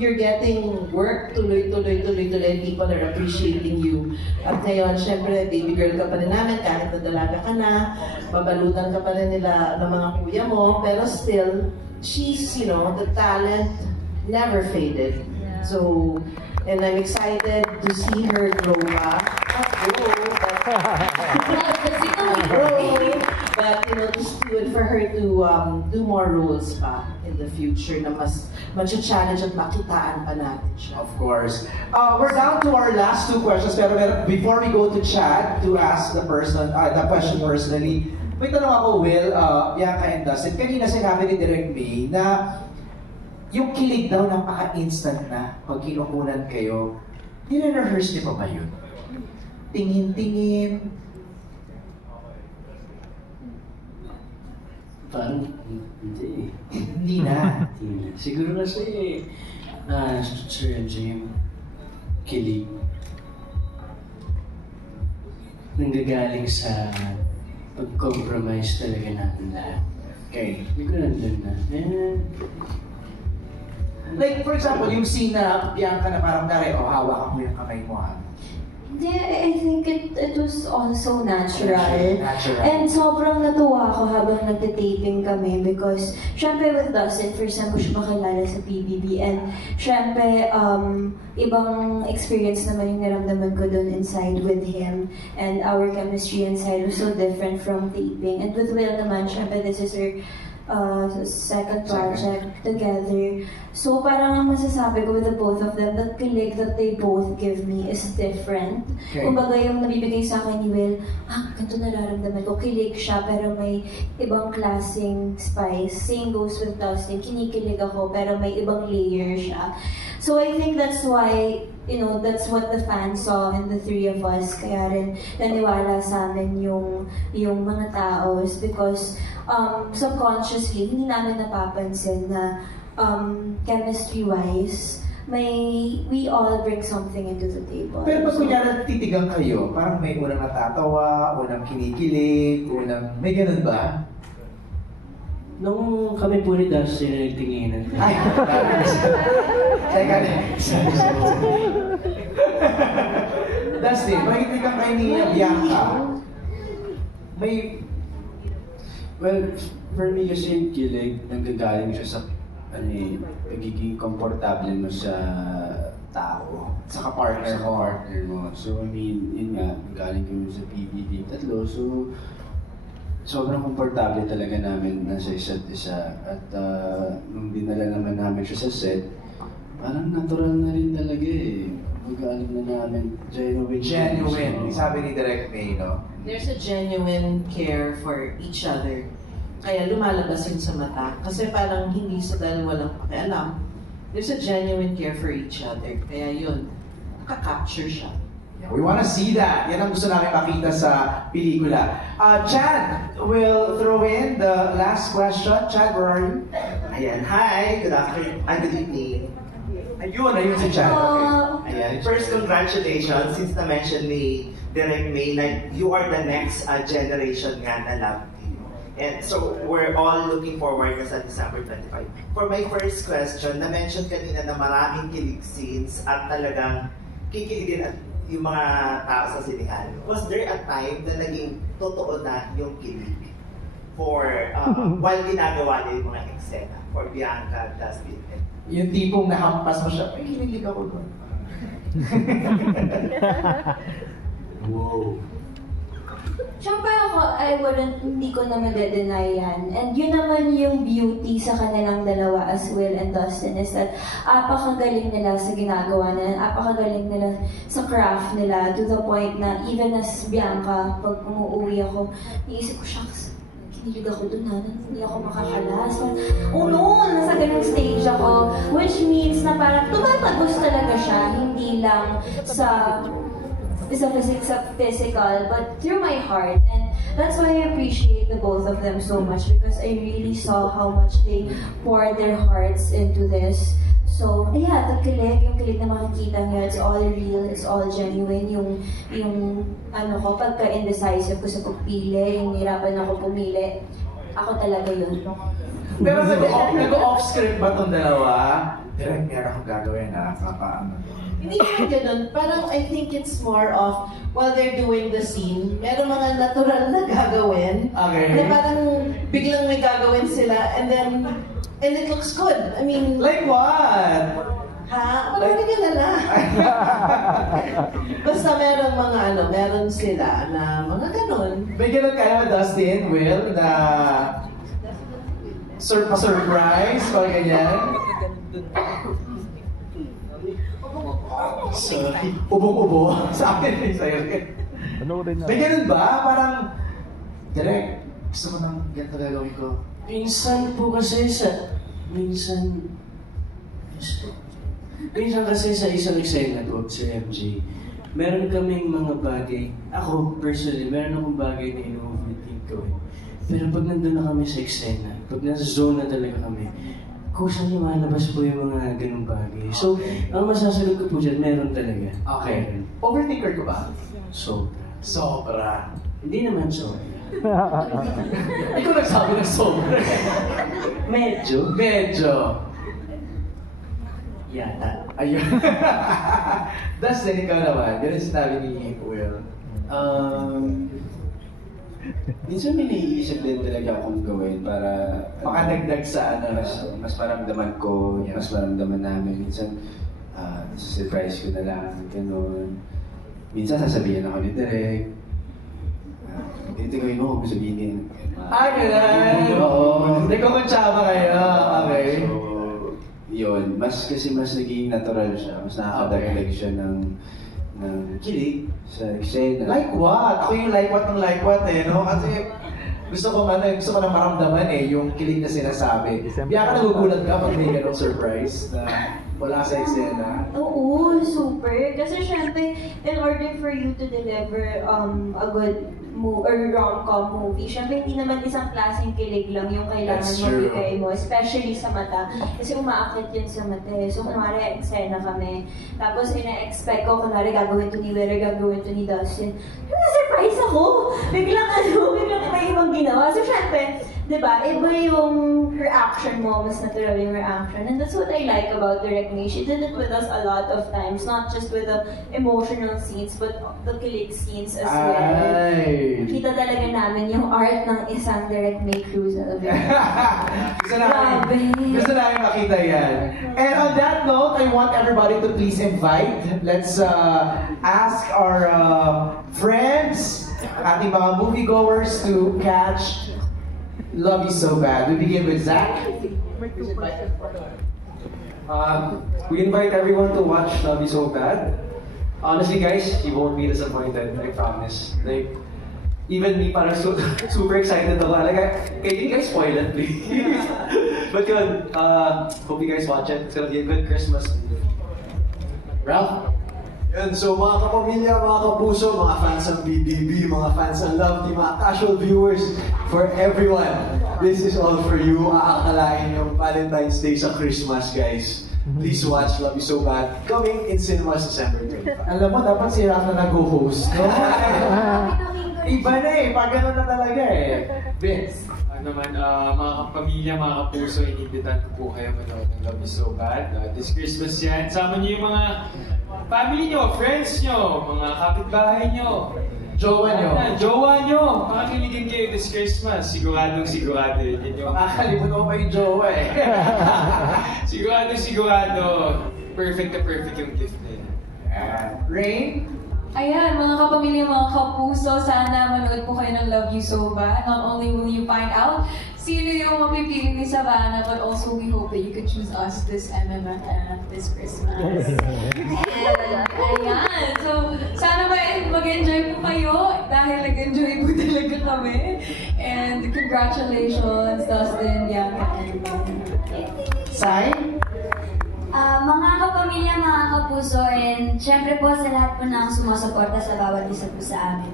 you're getting work, tuloy, people are appreciating you. At ngayon, syempre, baby girl ka pa rin namin, kahit nadalaga ka na, babalutan ka pa rin nila ng mga kuya mo, pero still, she's, the talent never faded. So, and I'm excited to see her grow up. Not grow, but for her to do more roles pa in the future na mas challenge at makitaan pa natin siya. Of course. We're down to our last two questions, pero before we go to chat to ask the question personally, may tanong ako, Will, Bianca and Dustin, kanina sinabi ni Direk May na yung kilig daw napaka-instant na pag kinukunan kayo, nire-rehearse niyo pa ba yun? Tingin-tingin. Parang hindi. Hindi na. Siguro kasi, Sir MJ, kilig. Nanggagaling sa pag-compromise talaga natin lahat. Okay. Hindi ko nandun na. Like, for example, yung scene na Bianca na parang hawakan mo yung kamay mo, ha? I think it was also natural. Natural. And sobrang natuwa ako habang nagtitaping kami because syempre with Dustin, first time ko siya makilala sa PBB and syempre ibang experience naman yung naramdaman ko doon inside with him and our chemistry inside was so different from taping. And with Will naman, syempre this is her second project together. So parang ang masasabi ko with the both of them, the kilig that they both give me is different. Okay. Kumbaga yung nabibigay sa akin ni Will, ganito nararamdaman ko, kilig siya pero may ibang klaseng spice. Same goes with Dustin, kinikilig ako pero may ibang layer siya. So I think that's why, that's what the fans saw in the three of us. Kaya rin naniwala sa amin yung mga tao is because subconsciously, hindi namin napapansin na chemistry-wise, we all bring something into the table. Pero pag kunyari titigang kayo, parang may unang natatawa, unang kinikilig, may ganun ba? Nung kami po ni Dustin na nagtinginan. Ay! Teka na. Dustin, makikitigang kayo ni Bianca. Well, for me kasi yung kilig, nanggagaling siya sa pagiging komportable mo sa tao. Sa partner mo. So, I mean, yun nga, galing kami sa PBB tatlo. So, sobrang komportable talaga namin nasa isa't isa. At nung dinala naman namin siya sa set, parang natural na rin talaga eh. Mag-alam na namin, Genuine. Sabi ni Direct May, no? There's a genuine care for each other. Kaya lumalabas yun sa mata. Kasi parang hindi sa dahil walang pakialam. There's a genuine care for each other. Kaya yun, nakaka-capture siya. We want to see that. Yan ang gusto namin makita sa pelikula. Chad will throw in the last question. Chad, where are you? Ayan, hi, good afternoon, good evening. Ayun si Chad. Okay. Ayan, first congratulations since na-mention ni Direct May na you are the next generation nga na love team. And so, we're all looking forward na sa December 25. For my first question, na-mention kanina na maraming kilig scenes at talagang kikiligin at yung mga tao sa sinihan. Was there a time na naging totoo na yung kilig for while ginagawa niya yung mga eksena for Bianca, Dustin? Yung tipong nahampas mo siya, ay kinilig ako doon. Wow. Siyempre ako, hindi ko na nade-deny yan. And yun naman yung beauty sa kanilang dalawa as Will and Dustin is that apakagaling nila sa ginagawa nila, apakagaling nila sa craft nila to the point na even as Bianca, pag umuwi ako, iisip ko, shucks, kinilig ako dun ha, hindi ako makakalas. Oh no, nasa ganung stage ako, which means na parang tumatagos talaga siya, hindi lang sa physical, but through my heart. And that's why I appreciate the both of them so much because I really saw how much they poured their hearts into this. So, yeah, yung kilig na makikita niyo, it's all real, it's all genuine. Yung pagka-indecisive ko sa pagpili, yung hirapan ako pumili, ako talaga yun. Pero nag-off script ba itong dalawa? Direct, meron akong gagawin na Hindi naman ganun. Parang I think it's more of while they're doing the scene, meron mga natural na gagawin. Okay. Na parang biglang may gagawin sila and it looks good. I mean... Like what? Ha? Marami ka na lang. Basta meron sila na mga ganun. May ganun kayo, Dustin, Will, na surprise, o ganyan? Sorry. Ubong-ubo. Sa akin rin sa'yo. May ganun ba? Parang, direct, gusto mo nang ganito gagawin ko? Minsan po kasi minsan kasi sa isang eksena ko, sa MJ, meron kaming mga bagay, ako personally, meron akong bagay na ino-overthink ko eh. Pero pag nandun na kami sa eksena, pag nasa zone na talaga kami, kusang lumalabas po yung mga ganung bagay. So, ang masasagot ko po dyan, meron talaga. Okay. Overthinker ko ba? Sobra. Hindi naman sobra. Ikaw nagsabi ng sobra. Medyo. Yata. Ayun. Dustin, ikaw naman. Ganun sinabi ni Will. Minsan may naiisip din talaga akong gawin para makadagdag sa mas maramdaman ko, mas maramdaman namin. Minsan, surprise ko na lang, gano'n. Minsan sasabihin ako ni Direk, ganito gawin mo, kung sabihin. Ganun! Oo. Hindi ko kuntsaba kayo. Okay. So, yun. Kasi mas naging natural siya. Mas nakakadagdag siya ng kilig sa eksena. Like what? Ako yung like what eh, no? Kasi gusto ko nang maramdaman yung kilig na sinasabi. Kaya ka nagugulat ka pag may ganong surprise na wala sa eksena. Oo, super. Kasi syempre, in order for you to deliver a good rom-com movie, syempre hindi naman isang klaseng kilig lang yung kailangan mabigay mo, especially sa mata. Kasi umaakit yun sa mata eh. So, kunwari, eksena kami. Tapos, ina-expect ko, kunwari, gagawin to ni Will, gagawin to ni Dustin. Na-surprise ako! Biglang may ibang ginawa. So, syempre, diba, iba yung reaction mo, mas natural yung reaction. And that's what I like about Direct May. She did it with us a lot of times, not just with the emotional scenes, but the kilig scenes as well. Kita talaga namin yung art ng isang Direct May Cruz. Gusto namin makita yan. And on that note, I want everybody to please invite. Let's ask our friends, ating mga moviegoers to catch Love You So Bad. We begin with Zach. We invite everyone to watch Love You So Bad. Honestly, guys, you won't be disappointed. I promise. Like, even me, parang super excited ako. Like, can you guys spoil it, please? But yun, hope you guys watch it. It's gonna be a good Christmas. Ralph? Yan, so mga kapamilya, mga kapuso, mga fans ng BBB, mga fans ng Love Team, mga casual viewers, for everyone, this is all for you. Aakalain yung Valentine's Day sa Christmas, guys. Please watch Love You So Bad, coming in cinemas December 25. Alam mo, dapat si Ralph na nag-host, no? Iba na pag gano'n na talaga Vince? Naman, mga kapamilya, mga kapuso, inibitan ko po kayo manood ng Love You So Bad. This Christmas yan. Sama niyo yung mga family nyo, friends nyo, mga kapitbahay nyo. Jowa nyo. Makakiligin kayo this Christmas. Sigurado yun. Makakalimutan ko pa yung jowa Sigurado. Perfect na perfect yung gift na yun. Rain? Ayan, mga kapamilya, mga kapuso, sana manood po kayo ng Love You So Bad. Not only will you find out sino yung mapipiling ni Savannah, but also we hope that you can choose us this MMFF this Christmas. Ayan, so sana mag-enjoy po kayo dahil nag-enjoy po talaga kami. And congratulations, Dustin, Bianca, and Sai? Mga kapamilya, mga kapuso, and syempre po sa lahat po ng sumusuporta sa bawat isa po sa amin.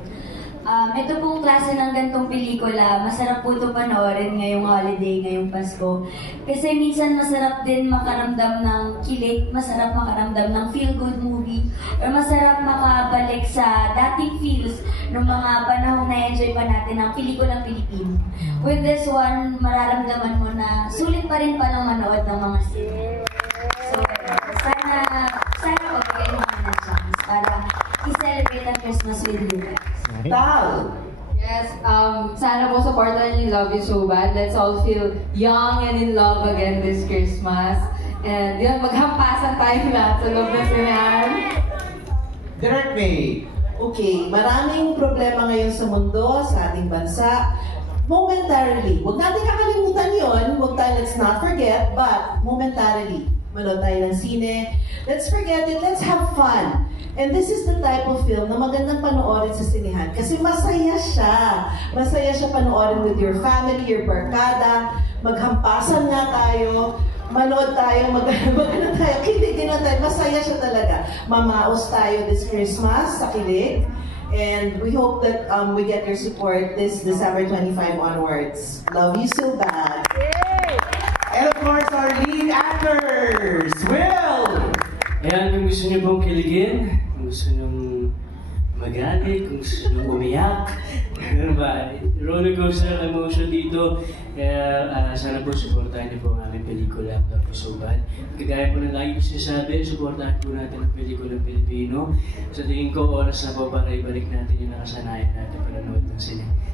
Ito pong klase ng gantong pelikula, masarap po ito panoorin ngayong holiday, ngayong Pasko. Kasi minsan masarap din makaramdam ng kilig, masarap makaramdam ng feel-good movie, or masarap makabalik sa dating feels ng mga panahong na-enjoy pa natin ng pelikulang Pilipino. With this one, mararamdaman mo na sulit pa rin palang manood ng mga scene. So, sana pagkakain mo na chance para i-celebrate ang Christmas with you guys. Tal! Yes, sana po supportan niyo Love You So Bad. Let's all feel young and in love again this Christmas. And yun, maghampasan tayo lahat sa loob ng sinahan. Direct May. Okay, maraming problema ngayon sa mundo, sa ating bansa. Momentarily, huwag natin kakalimutan yun. Let's not forget, but momentarily, manood tayo ng sine. Let's forget it, let's have fun. And this is the type of film na magandang panoorin sa sinehan kasi masaya siya. Masaya siya panoorin with your family, your barkada. Maghampasan nga tayo, manood tayo, magano tayo, kiligin na tayo. Masaya siya talaga. Mamaos tayo this Christmas sa kilig. And we hope that we get your support this December 25 onwards. Love You So Bad. And of course, our lead actors, Will! Ayan, kung gusto niyo pong kiligin, kung gusto niyong magalit, kung gusto niyong umiyak, ba? Roller coaster ng emotion dito. Kaya sana po supportahan niyo po ang aming pelikula, Love You So Bad. Kagaya po na lagi ko sinasabi, supportahan po natin ang pelikulang Pilipino. Sa tingin ko, oras na po para ibalik natin yung nakasanayan natin panonood ng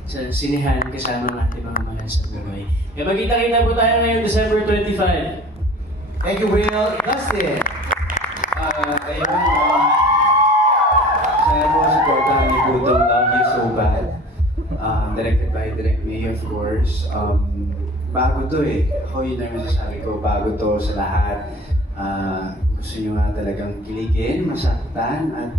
sa sinehan kasama ng ating mga mahal sa buhay. Kaya magkita-kita po tayo ngayon December 25. Thank you, Will. Dustin. Ayun, sana po supportahan niyo po itong Love You So Bad. Directed by Direk May, of course. Bago to eh. Ako yun ang masasabi ko, bago to sa lahat. Gusto nyo nga talagang kiligin, masaktan, at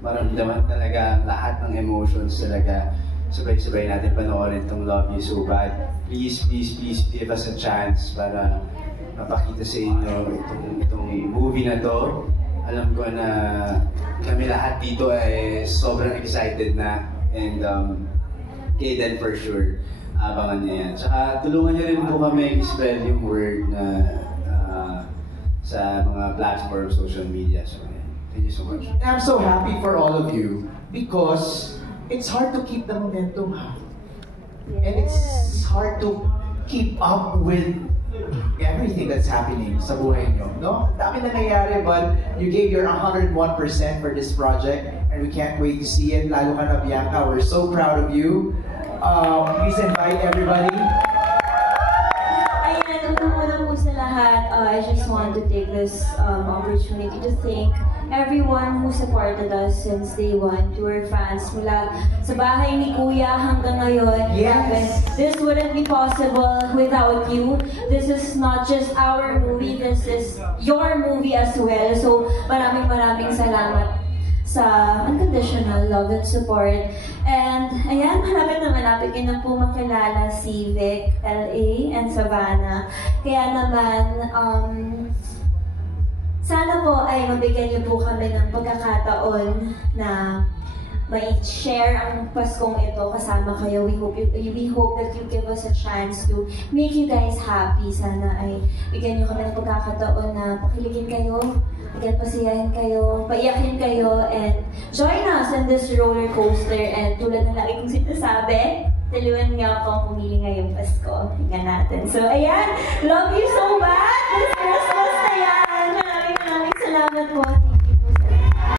maramdaman talaga lahat ng emotions talaga. Sabay-sabay natin panoorin itong Love You So Bad. Please, please, please give us a chance para mapakita sa inyo itong movie na to. Alam ko na kami lahat dito ay sobrang excited na, and Kaden for sure, abangan niya yan. Tsaka tulungan niyo rin po kami i-spread yung word na sa mga platforms, social media. So, thank you so much. I'm so happy for all of you because it's hard to keep the momentum. And it's hard to keep up with everything that's happening sa buhay nyo, no? Dami na nangyayari, but you gave your 101% for this project, and we can't wait to see it. Lalo ka na, Bianca. We're so proud of you. Please invite everybody. Ayan, una po sa lahat, I just want to take this opportunity to thank everyone who supported us since day one, to our fans mula sa bahay ni Kuya hanggang ngayon. Yes! This wouldn't be possible without you. This is not just our movie, this is your movie as well. So maraming salamat sa unconditional love and support. And ayan, malapit ko na po makilala si Vic, LA, and Savannah. Kaya naman, sana po ay mabigyan niyo po kami ng pagkakataon na mai-share ang Paskong ito kasama kayo. We hope that you give us a chance to make you guys happy. Sana ay bigyan niyo kami ng pagkakataon na pakiligin kayo, bigyan pasiyahin kayo, paiyakin kayo, and join us in this roller coaster. And tulad ng lagi kong sinasabi, taluan nga akong pumili ngayong Pasko. Tingnan natin. So ayan, love you so bad! This Christmas na yan! Maraming salamat po.